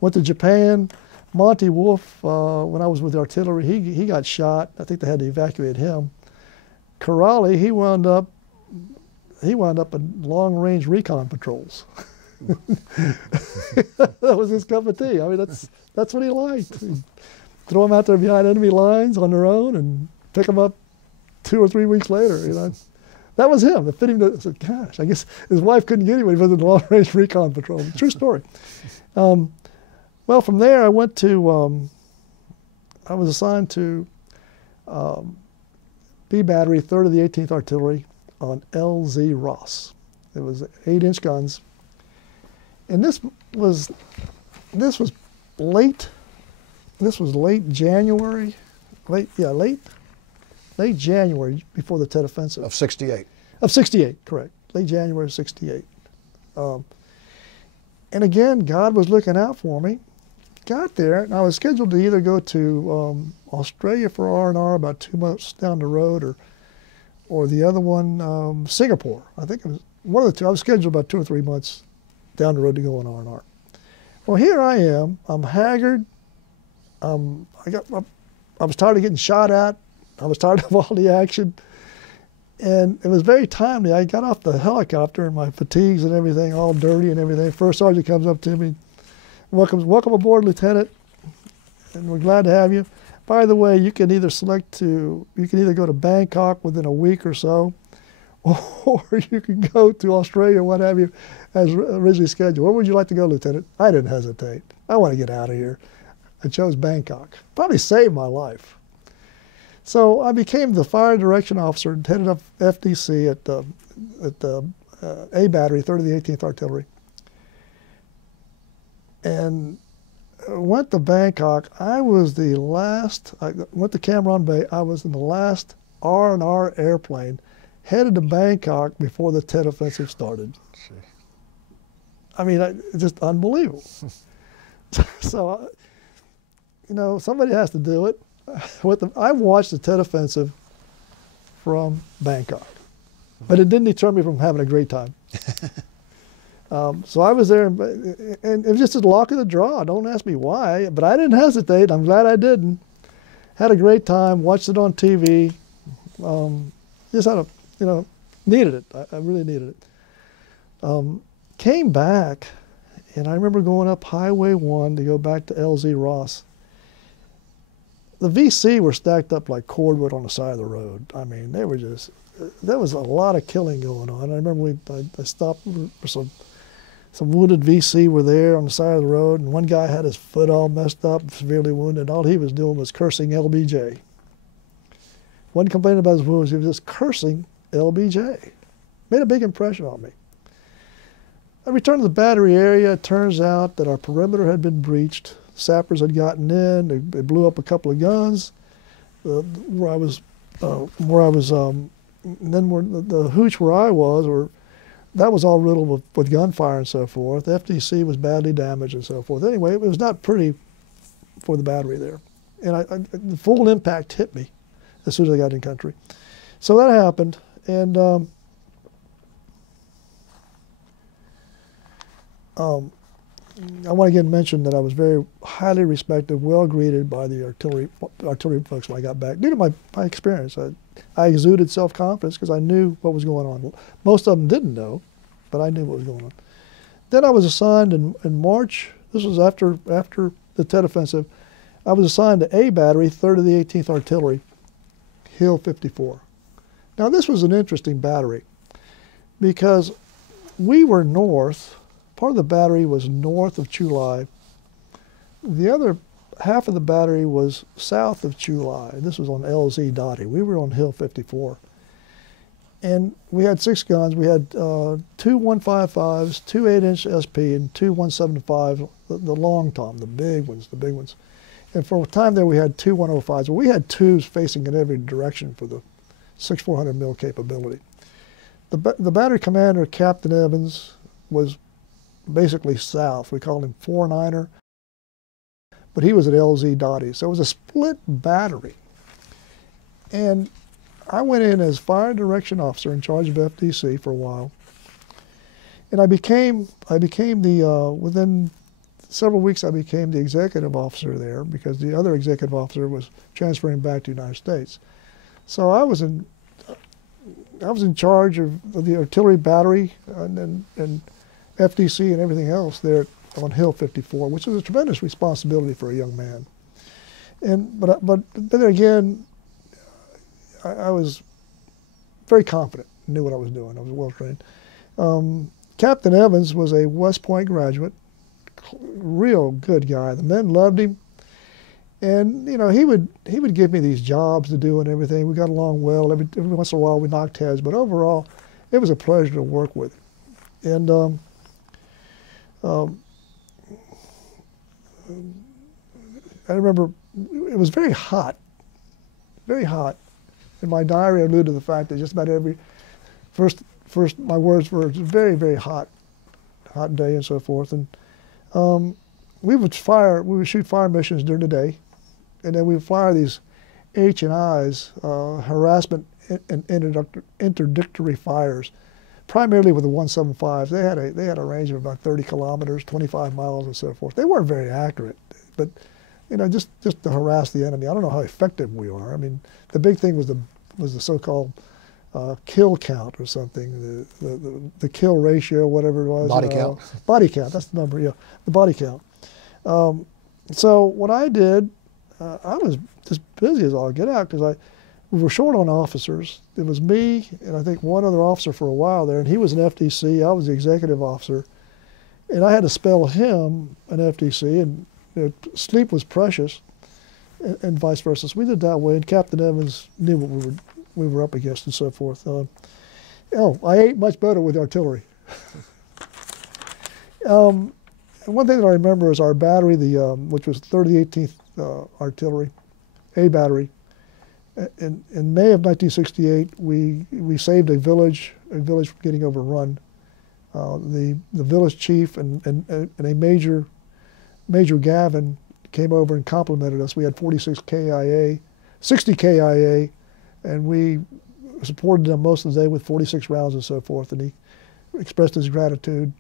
Went to Japan. Monte Wolf, when I was with the artillery, he got shot. I think they had to evacuate him. Corrali, he wound up in long-range recon patrols. That was his cup of tea. I mean, that's what he liked. He'd throw them out there behind enemy lines on their own and pick them up 2 or 3 weeks later. You know, that was him. It fit him. I said, gosh, I guess his wife couldn't get him when he was in the long-range recon patrol. True story. Well, from there I went to. I was assigned to B Battery, 3rd of the 18th Artillery on LZ Ross. It was 8-inch guns, and this was late. This was late January, late January before the Tet Offensive. Of 68. Of 68, correct. Late January of 68. And again, God was looking out for me. Got there, and I was scheduled to either go to Australia for R&R about 2 months down the road, or the other one, Singapore. I think it was one of the two. I was scheduled about 2 or 3 months down the road to go on R&R. Well, here I am. I'm haggard. I was tired of getting shot at. I was tired of all the action. And it was very timely. I got off the helicopter and my fatigues and everything, all dirty and everything. First sergeant comes up to me, welcome aboard, Lieutenant, and we're glad to have you. By the way, you can either go to Bangkok within a week or so, or you can go to Australia, what have you, as originally scheduled. Where would you like to go, Lieutenant? I didn't hesitate. I want to get out of here. I chose Bangkok. Probably saved my life. So I became the fire direction officer and headed up FDC at the A Battery, 3rd of the 18th Artillery. And went to Bangkok. I was the last, I went to Cam Bay. I was in the last R&R airplane headed to Bangkok before the Tet Offensive started. I mean, it's just unbelievable. So, you know, somebody has to do it. I watched the Tet Offensive from Bangkok, but it didn't deter me from having a great time. So I was there, and it was just a luck of the draw. Don't ask me why, but I didn't hesitate. I'm glad I didn't. Had a great time, watched it on TV. Just had needed it. I really needed it. Came back, and I remember going up Highway 1 to go back to LZ Ross. The VC were stacked up like cordwood on the side of the road. I mean, they were just, there was a lot of killing going on. I remember I stopped for some wounded VC were there on the side of the road, and one guy had his foot all messed up, severely wounded. All he was doing was cursing LBJ. Wasn't complaining about his wounds, he was just cursing LBJ. Made a big impression on me. I returned to the battery area. It turns out that our perimeter had been breached. Sappers had gotten in. They blew up a couple of guns. The hooch where I was that was all riddled with gunfire and so forth. FDC was badly damaged and so forth. Anyway, it was not pretty for the battery there. And the full impact hit me as soon as I got in country. So that happened, and I want to again mention that I was very highly respected, well greeted by the artillery folks when I got back. Due to my experience, I exuded self-confidence because I knew what was going on. Most of them didn't know, but I knew what was going on. Then I was assigned in March. This was after the Tet Offensive. I was assigned to A Battery, 3rd of the 18th Artillery, Hill 54. Now this was an interesting battery because we were north. Part of the battery was north of Chu Lai. The other half of the battery was south of Chu Lai. This was on LZ Dottie. We were on Hill 54. And we had 6 guns. We had 2 155s, 2 8-inch SP, and 2 175, the long tom, the big ones. And for a time there, we had 2 105s. Well, we had 2s facing in every direction for the 6.400 mil capability. The battery commander, Captain Evans, was basically south. We called him 4-9er, but he was at LZ Dottie. So it was a split battery. And I went in as fire direction officer in charge of FDC for a while. And I became the, within several weeks I became the executive officer there because the other executive officer was transferring back to the United States. So I was in charge of the artillery battery and FDC and everything else there on Hill 54, which was a tremendous responsibility for a young man. But then again, I was very confident, knew what I was doing. I was well trained. Captain Evans was a West Point graduate, real good guy. The men loved him, and you know he would give me these jobs to do and everything. We got along well. Every once in a while we knocked heads, but overall, it was a pleasure to work with him. And I remember it was very hot. In my diary, I alluded to the fact that just about every first my words were very, very hot day and so forth. And we would shoot fire missions during the day, and then we would fire these H&Is, harassment and interdictory fires, primarily with the 175s. They had a range of about 30 kilometers, 25 miles, and so forth. They weren't very accurate, but you know, just to harass the enemy. I don't know how effective we are. I mean, the big thing was the so-called kill count or something, the kill ratio, whatever it was. Body count. Body count, that's the number, yeah, the body count. So what I did, I was just busy as all get out because we were short on officers. It was me and I think one other officer for a while there, and he was an FDC, I was the executive officer, and I had to spell him an FDC, and you know, sleep was precious, and vice versa. So we did that way, and Captain Evans knew what we were up against and so forth. I ate much better with artillery. And one thing that I remember is our battery, which was 38th Artillery, A Battery. In May of 1968, we saved a village from getting overrun. The village chief and a Major Gavin came over and complimented us. We had 46 KIA, 60 KIA, and we supported them most of the day with 46 rounds and so forth. And he expressed his gratitude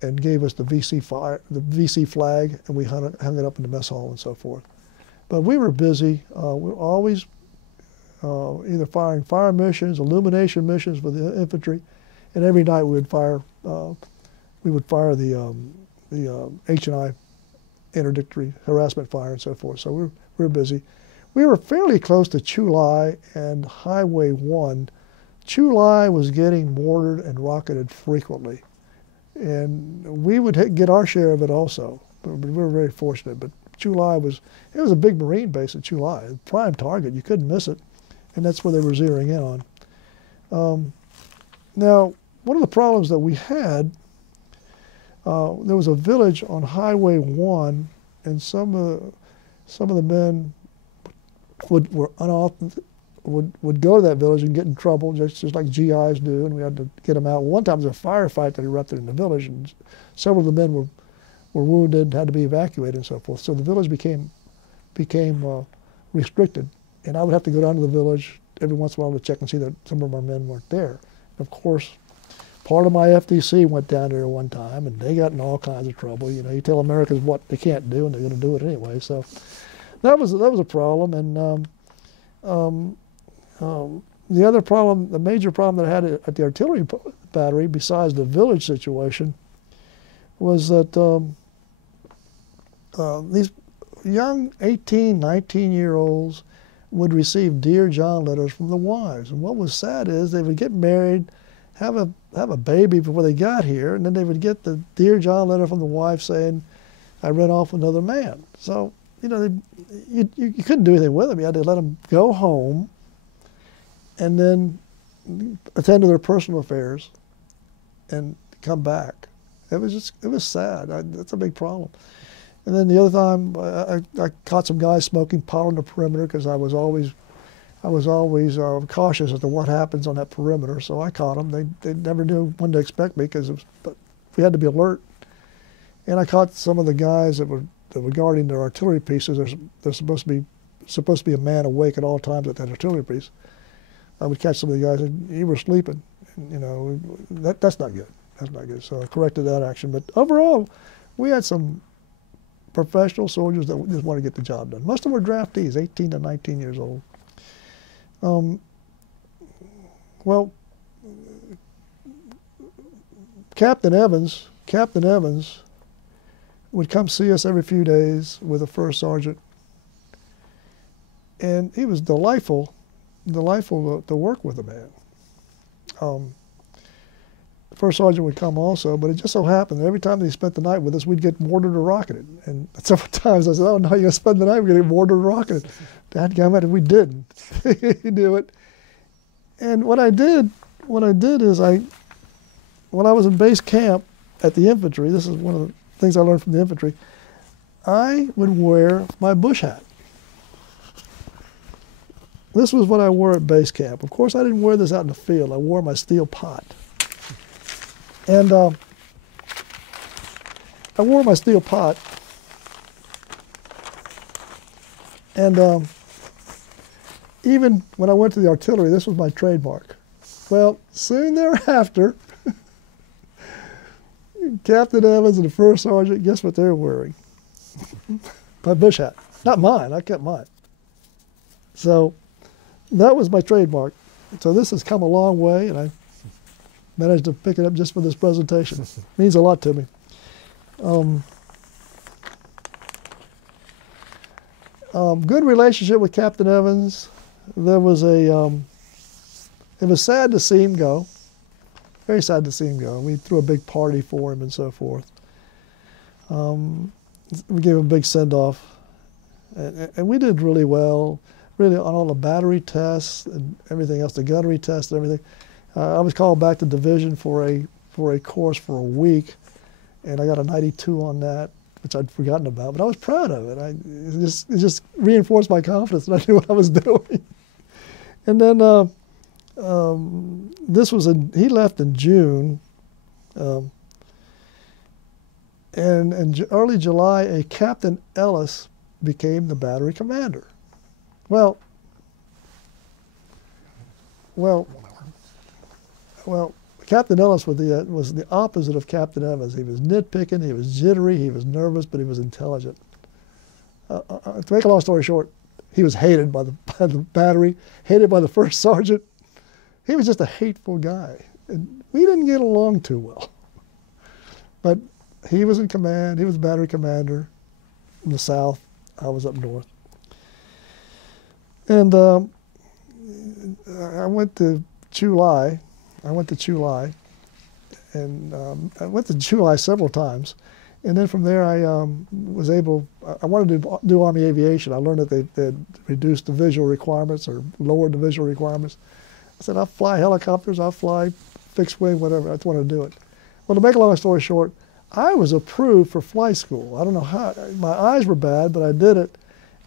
and gave us the VC flag, and we hung it up in the mess hall and so forth. But we were busy. We were always either firing fire missions, illumination missions with the infantry, and every night we would fire the H&I interdictory harassment fire and so forth. So we were busy. We were fairly close to Chu Lai and Highway 1. Chu Lai was getting mortared and rocketed frequently, and we would get our share of it also. But we were very fortunate. But Chu Lai was a big Marine base at Chu Lai, a prime target. You couldn't miss it, and that's where they were zeroing in on. Now, one of the problems that we had, there was a village on Highway 1, and some of the men were would go to that village and get in trouble, just like GIs do, and we had to get them out. One time there was a firefight that erupted in the village, and several of the men were wounded and had to be evacuated and so forth. So the village became restricted, and I would have to go down to the village every once in a while to check and see that some of our men weren't there. And of course, part of my FDC went down there one time, and they got in all kinds of trouble. You know, you tell Americans what they can't do, and they're going to do it anyway. So that was a problem. And the other problem, the major problem that I had at the artillery battery, besides the village situation, was that these young 18, 19-year-olds would receive Dear John letters from the wives. And what was sad is they would get married, have a baby before they got here, and then they would get the Dear John letter from the wife saying, I ran off with another man. So, you know, you couldn't do anything with them. You had to let them go home and then attend to their personal affairs and come back. It was sad. That's a big problem. And then the other time, I caught some guys smoking pot on the perimeter because I was always cautious as to what happens on that perimeter. So I caught them. They never knew when to expect me because we had to be alert. And I caught some of the guys that were guarding their artillery pieces. There's supposed to be a man awake at all times at that artillery piece. I would catch some of the guys and you were sleeping. And, you know, that's not good. That's not good. So I corrected that action. But overall, we had some professional soldiers that just wanted to get the job done. Most of them were draftees, 18 to 19 years old. Well, Captain Evans would come see us every few days with a first sergeant, and he was delightful to work with the man. First sergeant would come also, but it just so happened that every time that he spent the night with us, we'd get mortared or rocketed. And several times I said, "Oh no, you're gonna spend the night, we're gonna get mortared or rocketed." Dadgummit, and we didn't. He knew it. And what I did is when I was in base camp at the infantry, this is one of the things I learned from the infantry, I would wear my bush hat. This was what I wore at base camp. Of course, I didn't wear this out in the field. I wore my steel pot. And I wore my steel pot, and even when I went to the artillery, this was my trademark. Well, soon thereafter, Captain Evans and the first sergeant, guess what they're wearing? My bush hat. Not mine, I kept mine. So that was my trademark. So this has come a long way, and I managed to pick it up just for this presentation. It means a lot to me. Good relationship with Captain Evans. There was it was sad to see him go. Very sad to see him go. We threw a big party for him and so forth. We gave him a big send-off. And we did really well, really on all the battery tests and everything else, the gunnery tests and everything. I was called back to division for a course for a week, and I got a 92 on that, which I'd forgotten about, but I was proud of it. It just reinforced my confidence that I knew what I was doing. And then he left in June, and in early July, a Captain Ellis became the battery commander. Well, Captain Ellis was the opposite of Captain Evans. He was nitpicking, he was jittery, he was nervous, but he was intelligent. To make a long story short, he was hated by the battery, hated by the first sergeant. He was just a hateful guy. And we didn't get along too well. But he was in command, he was battery commander in the south, I was up north. And I went to Chulai. And I went to Chulai several times. And then from there, I wanted to do Army aviation. I learned that they'd reduced the visual requirements or lowered the visual requirements. I said, I'll fly helicopters, I'll fly fixed wing, whatever. I just want to do it. Well, to make a long story short, I was approved for flight school. I don't know how. My eyes were bad, but I did it.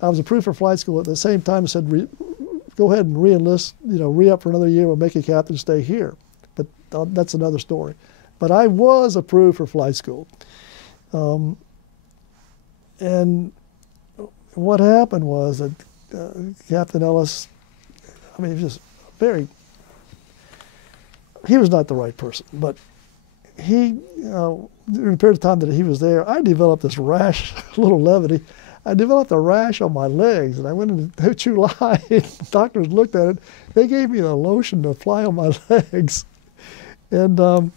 I was approved for flight school. At the same time, it said go ahead and re-enlist, re-up for another year. We'll make you captain, stay here. But that's another story. But I was approved for flight school. And what happened was that Captain Ellis, I mean, he was just he was not the right person, but he, during the period of time that he was there, I developed this rash, a little levity. I developed a rash on my legs, and I went into July, and doctors looked at it. They gave me a lotion to apply on my legs, and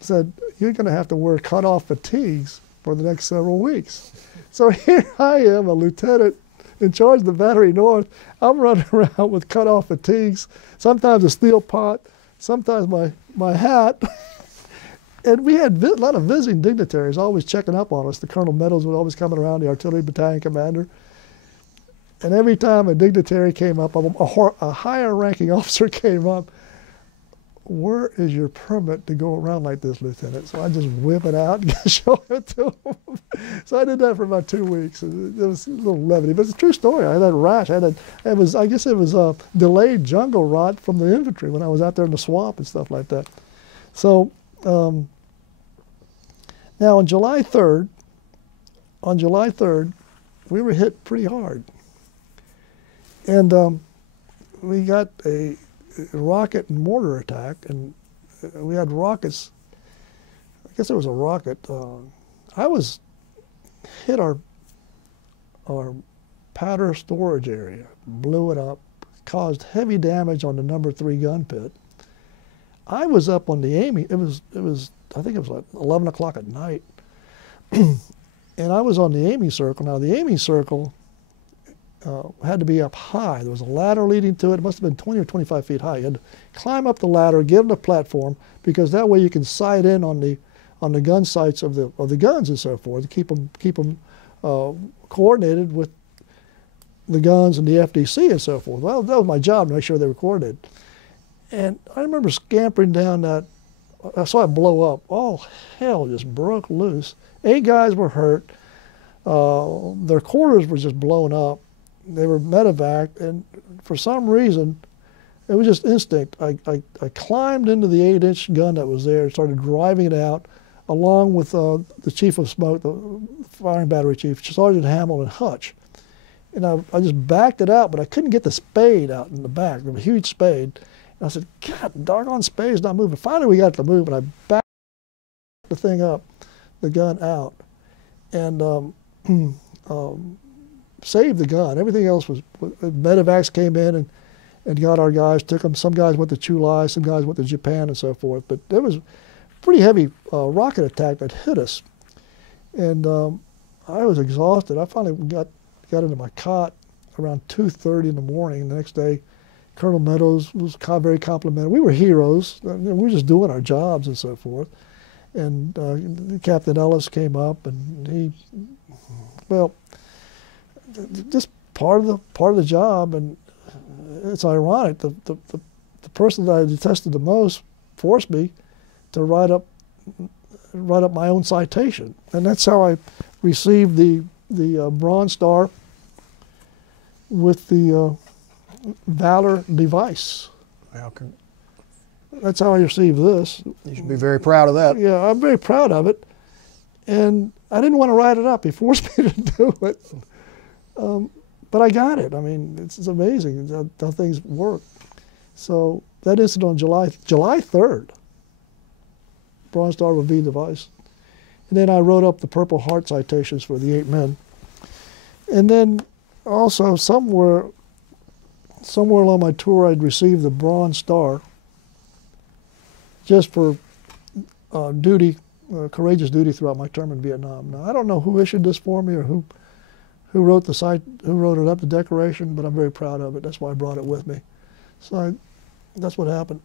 said, you're going to have to wear cut-off fatigues for the next several weeks. So here I am, a lieutenant in charge of the Battery North. I'm running around with cut-off fatigues, sometimes a steel pot, sometimes my hat. And we had a lot of visiting dignitaries always checking up on us. The Colonel Meadows would always come around, the artillery battalion commander. And every time a dignitary came up, a higher ranking officer came up, where is your permit to go around like this, Lieutenant? So I just whip it out and show it to him. So I did that for about 2 weeks. It was a little levity, but it's a true story. I had that rash. I guess it was delayed jungle rot from the infantry when I was out there in the swamp and stuff like that. So now on July 3rd, we were hit pretty hard. And we got a rocket and mortar attack, and we had rockets. I guess it was a rocket. I was hit our powder storage area, blew it up, caused heavy damage on the number 3 gun pit. I was up on the aiming. It was I think it was like 11 o'clock at night, and I was on the aiming circle. Now the aiming circle had to be up high. There was a ladder leading to it. It must have been 20 or 25 feet high. You had to climb up the ladder, get on the platform, because that way you can sight in on the gun sights of the guns and so forth, to keep them coordinated with the guns and the FDC and so forth. Well, that was my job, to make sure they were coordinated. And I remember scampering down that. I saw it blow up. All hell just broke loose. 8 guys were hurt. Their quarters were just blown up. They were medevaced, and for some reason, it was just instinct. I climbed into the 8-inch gun that was there and started driving it out, along with the chief of smoke, the firing battery chief, Sergeant Hamill and Hutch. And I just backed it out, but I couldn't get the spade out in the back. There was a huge spade. And I said, God, doggone spade's not moving. Finally, we got it to move, and I backed the thing up, the gun out, and saved the gun. Everything else was, medevacs came in and got our guys, took them. Some guys went to Chulai, some guys went to Japan and so forth. But there was a pretty heavy rocket attack that hit us. And I was exhausted. I finally got into my cot around 2:30 in the morning. The next day, Colonel Meadows was very complimentary. We were heroes. We were just doing our jobs and so forth. And Captain Ellis came up, and he, well, just part of the job. And it's ironic, the person that I detested the most forced me to write up my own citation, and that's how I received the Bronze Star with the Valor device. That's how I received this. You should be very proud of that. Yeah, I'm very proud of it, and I didn't want to write it up. He forced me to do it. But I got it. I mean, it's amazing how things work. So that incident on July 3rd, Bronze Star with V device. And then I wrote up the Purple Heart citations for the 8 men. And then also somewhere along my tour, I'd received the Bronze Star just for courageous duty throughout my term in Vietnam. Now, I don't know who issued this for me or who wrote it up, the declaration, but I'm very proud of it. That's why I brought it with me. So that's what happened.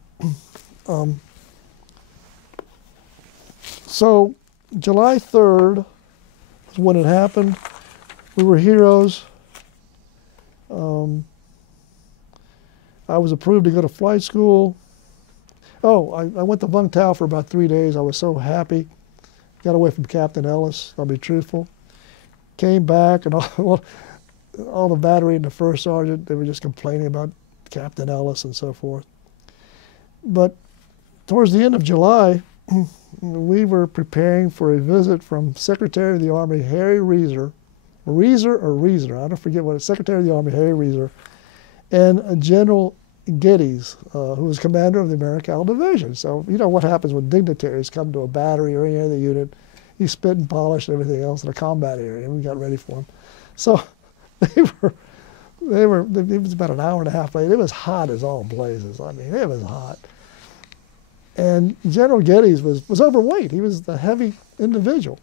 So July 3rd was when it happened. We were heroes. I was approved to go to flight school. Oh, I went to Vung Tau for about 3 days. I was so happy. Got away from Captain Ellis, I'll be truthful. Came back, and well, all the battery and the first sergeant, they were just complaining about Captain Ellis and so forth. But towards the end of July, we were preparing for a visit from Secretary of the Army Harry Reeser, I don't forget what it is, Secretary of the Army Harry Reeser, and General Geddes, who was commander of the Americal Division. So you know what happens when dignitaries come to a battery or any other unit. You spit and polish and everything else in a combat area, and we got ready for them. So it was about an hour and a half late. It was hot as all blazes. I mean, it was hot. And General Geddes was overweight. He was the heavy individual.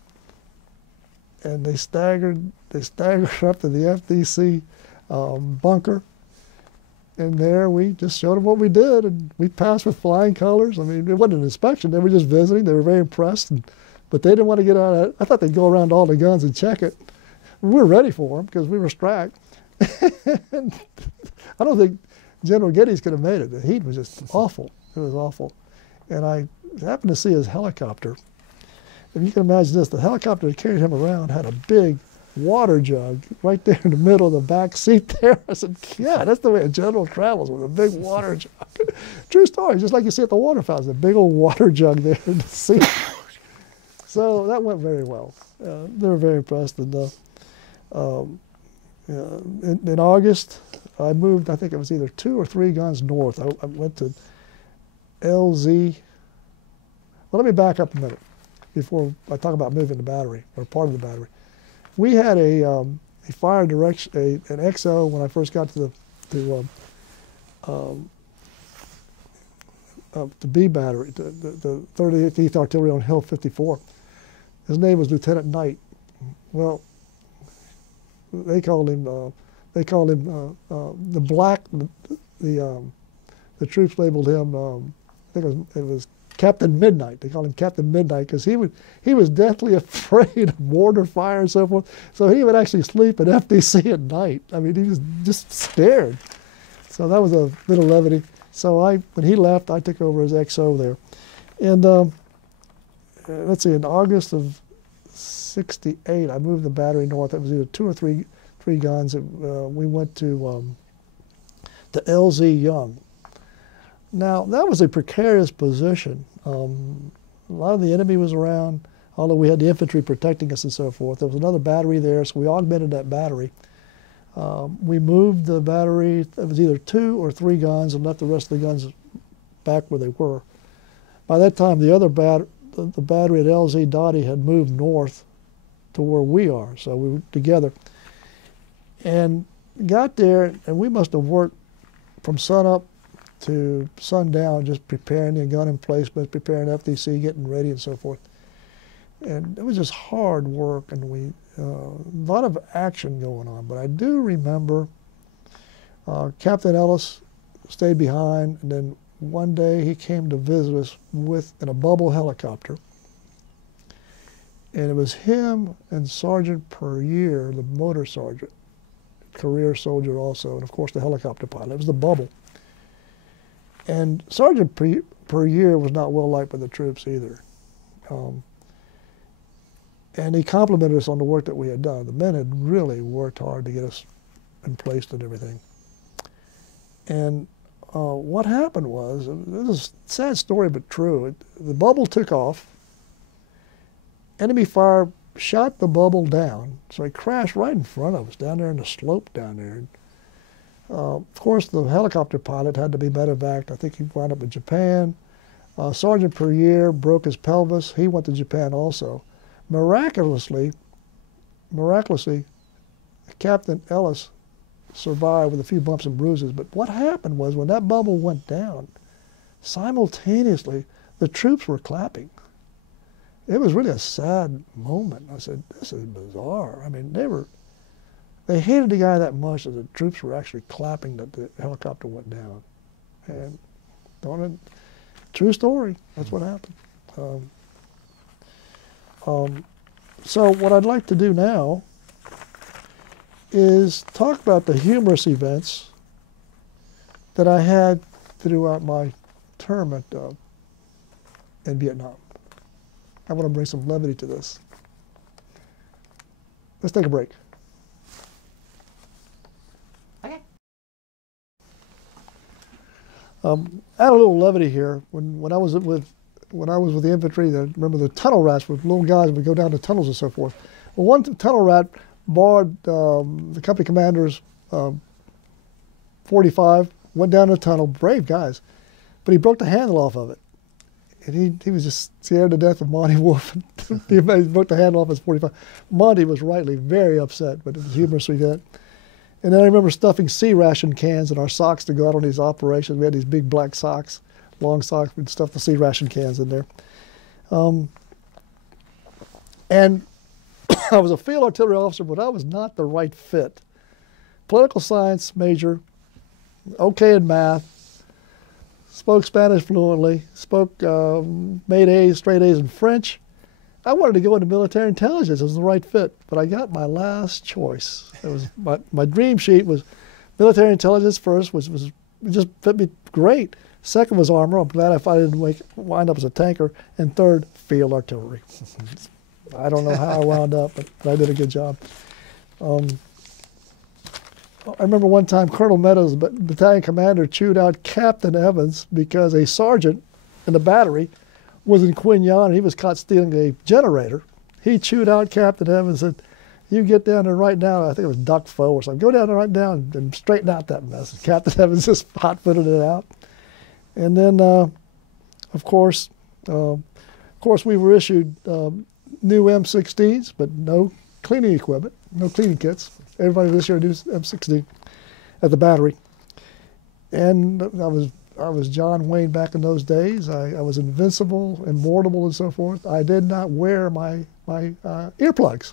And they staggered up to the FDC bunker. And there we just showed them what we did, and we passed with flying colors. I mean, it wasn't an inspection. They were just visiting. They were very impressed. But they didn't want to get out of it. I thought they'd go around all the guns and check it. We were ready for them because we were strapped. I don't think General Geddes could have made it. The heat was just awful. It was awful. And I happened to see his helicopter. If you can imagine this, the helicopter that carried him around had a big water jug right there in the middle of the back seat there. I said, yeah, that's the way a general travels, with a big water jug. True story, just like you see at the water fountains, a big old water jug there in the seat. So that went very well. They were very impressed. And in August, I moved, I think it was either 2 or 3 guns north. I went to LZ. Well, let me back up a minute before I talk about moving the battery, or part of the battery. We had a fire direction, an XO when I first got to the B battery, the 38th Artillery on Hill 54. His name was Lieutenant Knight. Well, they called him the Black. The troops labeled him. I think it was Captain Midnight. They called him Captain Midnight because he was deathly afraid of mortar fire and so forth. So he would actually sleep at FDC at night. I mean, he was just scared. So that was a bit of levity. So when he left, I took over as XO there. And let's see, in August of '68, I moved the battery north. It was either 2 or 3 guns. We went to LZ Young. Now, that was a precarious position. A lot of the enemy was around, although we had the infantry protecting us and so forth. There was another battery there, so we augmented that battery. We moved the battery, it was either 2 or 3 guns, and left the rest of the guns back where they were. By that time, the other the battery at LZ Dottie had moved north to where we are, so we were together. And got there, and we must have worked from sunup to sundown, just preparing the gun emplacements, preparing FDC, getting ready and so forth. And it was just hard work, and a lot of action going on. But I do remember Captain Ellis stayed behind, and then one day he came to visit us in a bubble helicopter. And it was him and Sergeant Puryear, the motor sergeant, career soldier also, and of course the helicopter pilot. It was the bubble. And Sergeant Puryear was not well liked by the troops either. And he complimented us on the work that we had done. The men had really worked hard to get us in place and everything. And what happened was, this is a sad story but true, the bubble took off. Enemy fire shot the bubble down, so he crashed right in front of us, down there in the slope down there. Of course, the helicopter pilot had to be medevaced. I think he wound up in Japan. Sergeant Puryear broke his pelvis. He went to Japan also. Miraculously, Captain Ellis survived with a few bumps and bruises. But what happened was, when that bubble went down, simultaneously, the troops were clapping. It was really a sad moment. I said, this is bizarre. I mean, they hated the guy that much that the troops were actually clapping that the helicopter went down. And true story, that's what happened. So what I'd like to do now is talk about the humorous events that I had throughout my term in Vietnam. I want to bring some levity to this. Let's take a break. Add a little levity here. When I was with the infantry, remember the tunnel rats with little guys would go down the tunnels and so forth. Well, one tunnel rat borrowed the company commander's 45, went down the tunnel, brave guys, but he broke the handle off of it. And he was just scared to death of Monte Wolf. He broke the handle off his 45. Monte was rightly very upset, but it was humorous we did. And then I remember stuffing sea ration cans in our socks to go out on these operations. We had these big black socks, long socks. We'd stuff the sea ration cans in there. And I was a field artillery officer, but I was not the right fit. Political science major, okay in math, spoke Spanish fluently, made A's, straight A's in French. I wanted to go into military intelligence. It was the right fit, but I got my last choice. It was my dream sheet was military intelligence first, which just fit me great. Second was armor. I'm glad I didn't wind up as a tanker. And third, field artillery. I don't know how I wound up, but I did a good job. I remember one time Colonel Meadows, battalion commander, chewed out Captain Evans because a sergeant in the battery was in Quignon and he was caught stealing a generator. He chewed out Captain Evans and said, "You get down there right now." I think it was Duck Foe or something. "Go down there right now and straighten out that mess." And Captain Evans just hot-footed it out. And then, of course, we were issued new M16s, but no cleaning equipment, no cleaning kits. Everybody this year used M16 at the battery. And I was John Wayne back in those days. I was invincible, immortal, and so forth. I did not wear my earplugs.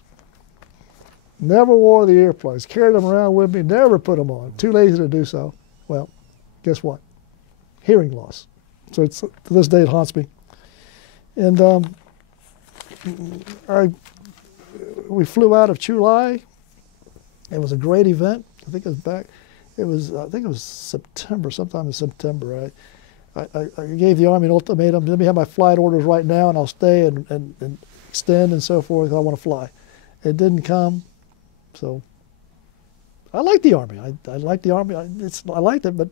Never wore the earplugs. Carried them around with me. Never put them on. Too lazy to do so. Well, guess what? Hearing loss. So to this day it haunts me. And we flew out of Chulai. It was a great event. I think it was September, sometime in September. I gave the Army an ultimatum. Let me have my flight orders right now, and I'll stay and extend and so forth. I want to fly. It didn't come, so I liked the Army. I liked the Army. I liked it, but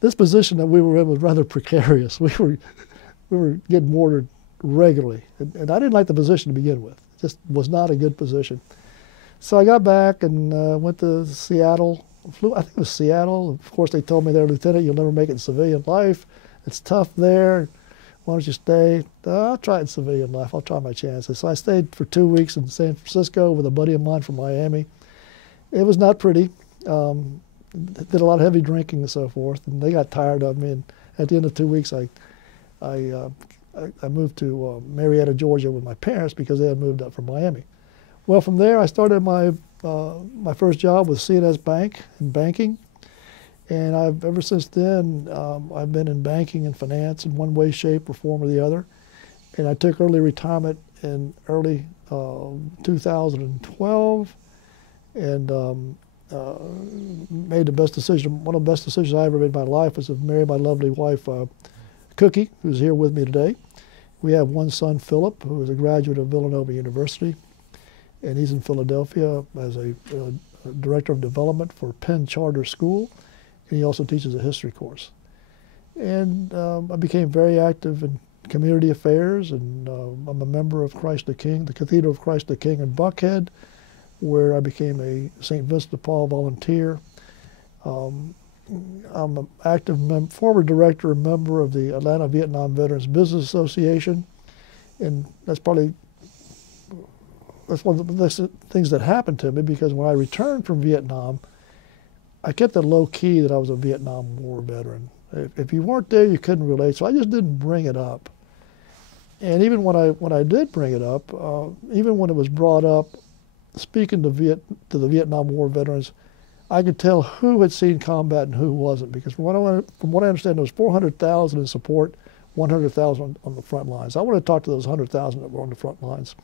this position that we were in was rather precarious. We were getting mortared regularly, and I didn't like the position to begin with. It just was not a good position. So I got back and went to Seattle. I think it was Seattle. Of course, they told me there, "Lieutenant, you'll never make it in civilian life. It's tough there. Why don't you stay?" "I'll try it in civilian life. I'll try my chances." So I stayed for 2 weeks in San Francisco with a buddy of mine from Miami. It was not pretty. Did a lot of heavy drinking and so forth, and they got tired of me. And at the end of 2 weeks, I moved to Marietta, Georgia, with my parents because they had moved up from Miami. Well, from there, I started my first job with C&S Bank in banking, and ever since then I've been in banking and finance in one way, shape, or form or the other. And I took early retirement in early 2012, and made the best decision. One of the best decisions I ever made in my life was to marry my lovely wife, Cookie, who's here with me today. We have one son, Philip, who is a graduate of Villanova University, and he's in Philadelphia as a director of development for Penn Charter School, and he also teaches a history course. And I became very active in community affairs, and I'm a member of Christ the King, the Cathedral of Christ the King in Buckhead, where I became a St. Vincent de Paul volunteer. I'm an active former director and member of the Atlanta Vietnam Veterans Business Association, and that's one of the best things that happened to me, because when I returned from Vietnam, I kept it low key that I was a Vietnam War veteran. If you weren't there, you couldn't relate, so I just didn't bring it up. And even when I did bring it up, even when it was brought up, speaking to the Vietnam War veterans, I could tell who had seen combat and who wasn't, because from what I understand, there was 400,000 in support, 100,000 on the front lines. I wanted to talk to those 100,000 that were on the front lines.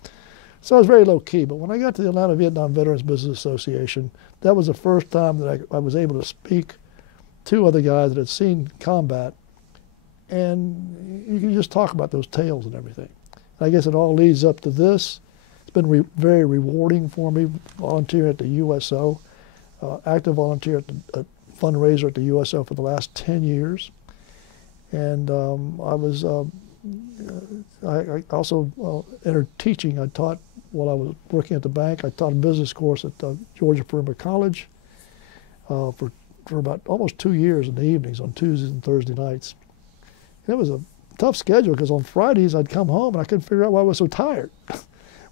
So I was very low key, but when I got to the Atlanta Vietnam Veterans Business Association, that was the first time that I was able to speak to other guys that had seen combat, and you can just talk about those tales and everything. And I guess it all leads up to this. It's been very rewarding for me, volunteering at the USO, active volunteer at fundraiser at the USO for the last 10 years. And I also entered teaching. I taught while I was working at the bank. I taught a business course at Georgia Perimeter College for about almost 2 years in the evenings on Tuesdays and Thursday nights. And it was a tough schedule because on Fridays I'd come home and I couldn't figure out why I was so tired,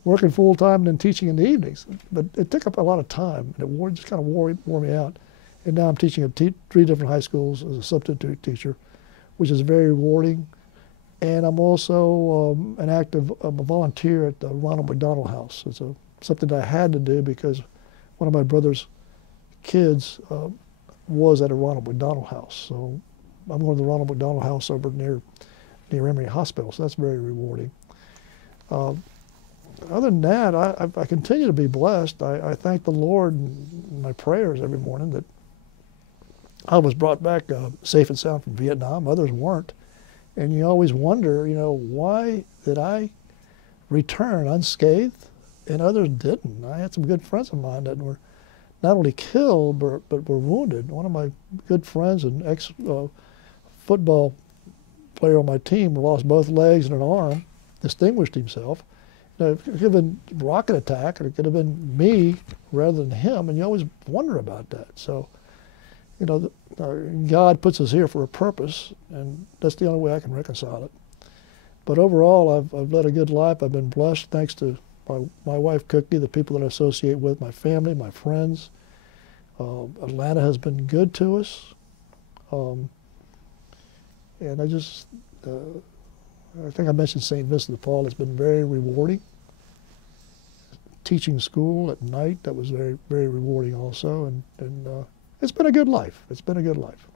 working full time and then teaching in the evenings. But it took up a lot of time, and it just kind of wore me out. And now I'm teaching at 3 different high schools as a substitute teacher, which is very rewarding. And I'm also I'm a volunteer at the Ronald McDonald House. It's something that I had to do because one of my brother's kids was at a Ronald McDonald House. So I'm going to the Ronald McDonald House over near Emory Hospital, so that's very rewarding. Other than that, I continue to be blessed. I thank the Lord in my prayers every morning that I was brought back safe and sound from Vietnam. Others weren't. And you always wonder, why did I return unscathed and others didn't? I had some good friends of mine that were not only killed, but were wounded. One of my good friends, an ex-football player on my team, lost both legs and an arm, distinguished himself. It could have been a rocket attack, or it could have been me rather than him, and you always wonder about that. So, God puts us here for a purpose, and that's the only way I can reconcile it. But overall, I've led a good life. I've been blessed thanks to my wife, Cookie, the people that I associate with, my family, my friends. Atlanta has been good to us. And I think I mentioned St. Vincent de Paul. It's been very rewarding. Teaching school at night, that was very, very rewarding also. And it's been a good life. It's been a good life.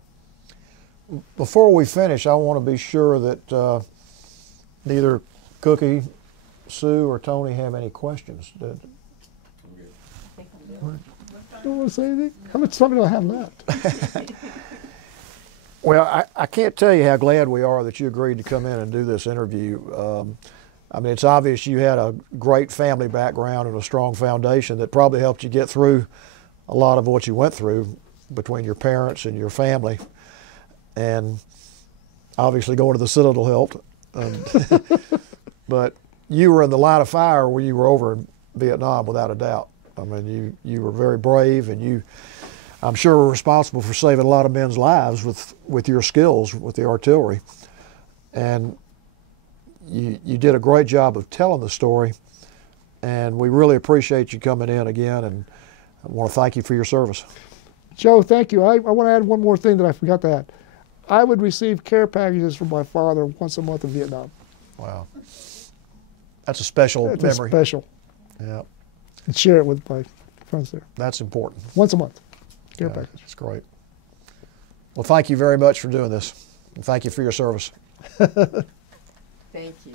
Before we finish, I want to be sure that neither Cookie, Sue, or Tony have any questions. Don't want to say anything? How much time do I have left? Well, I can't tell you how glad we are that you agreed to come in and do this interview. I mean, it's obvious you had a great family background and a strong foundation that probably helped you get through a lot of what you went through between your parents and your family. And obviously going to the Citadel helped. But you were in the line of fire when you were over in Vietnam, without a doubt. I mean, you were very brave, and you, I'm sure, were responsible for saving a lot of men's lives with your skills with the artillery. And you did a great job of telling the story, and we really appreciate you coming in again, and I want to thank you for your service. Joe, thank you. I want to add one more thing that I forgot to add. I would receive care packages from my father once a month in Vietnam. Wow. That's a special memory. It's special. Yeah. And share it with my friends there. That's important. Once a month. Care package. That's great. Well, thank you very much for doing this. And thank you for your service. Thank you.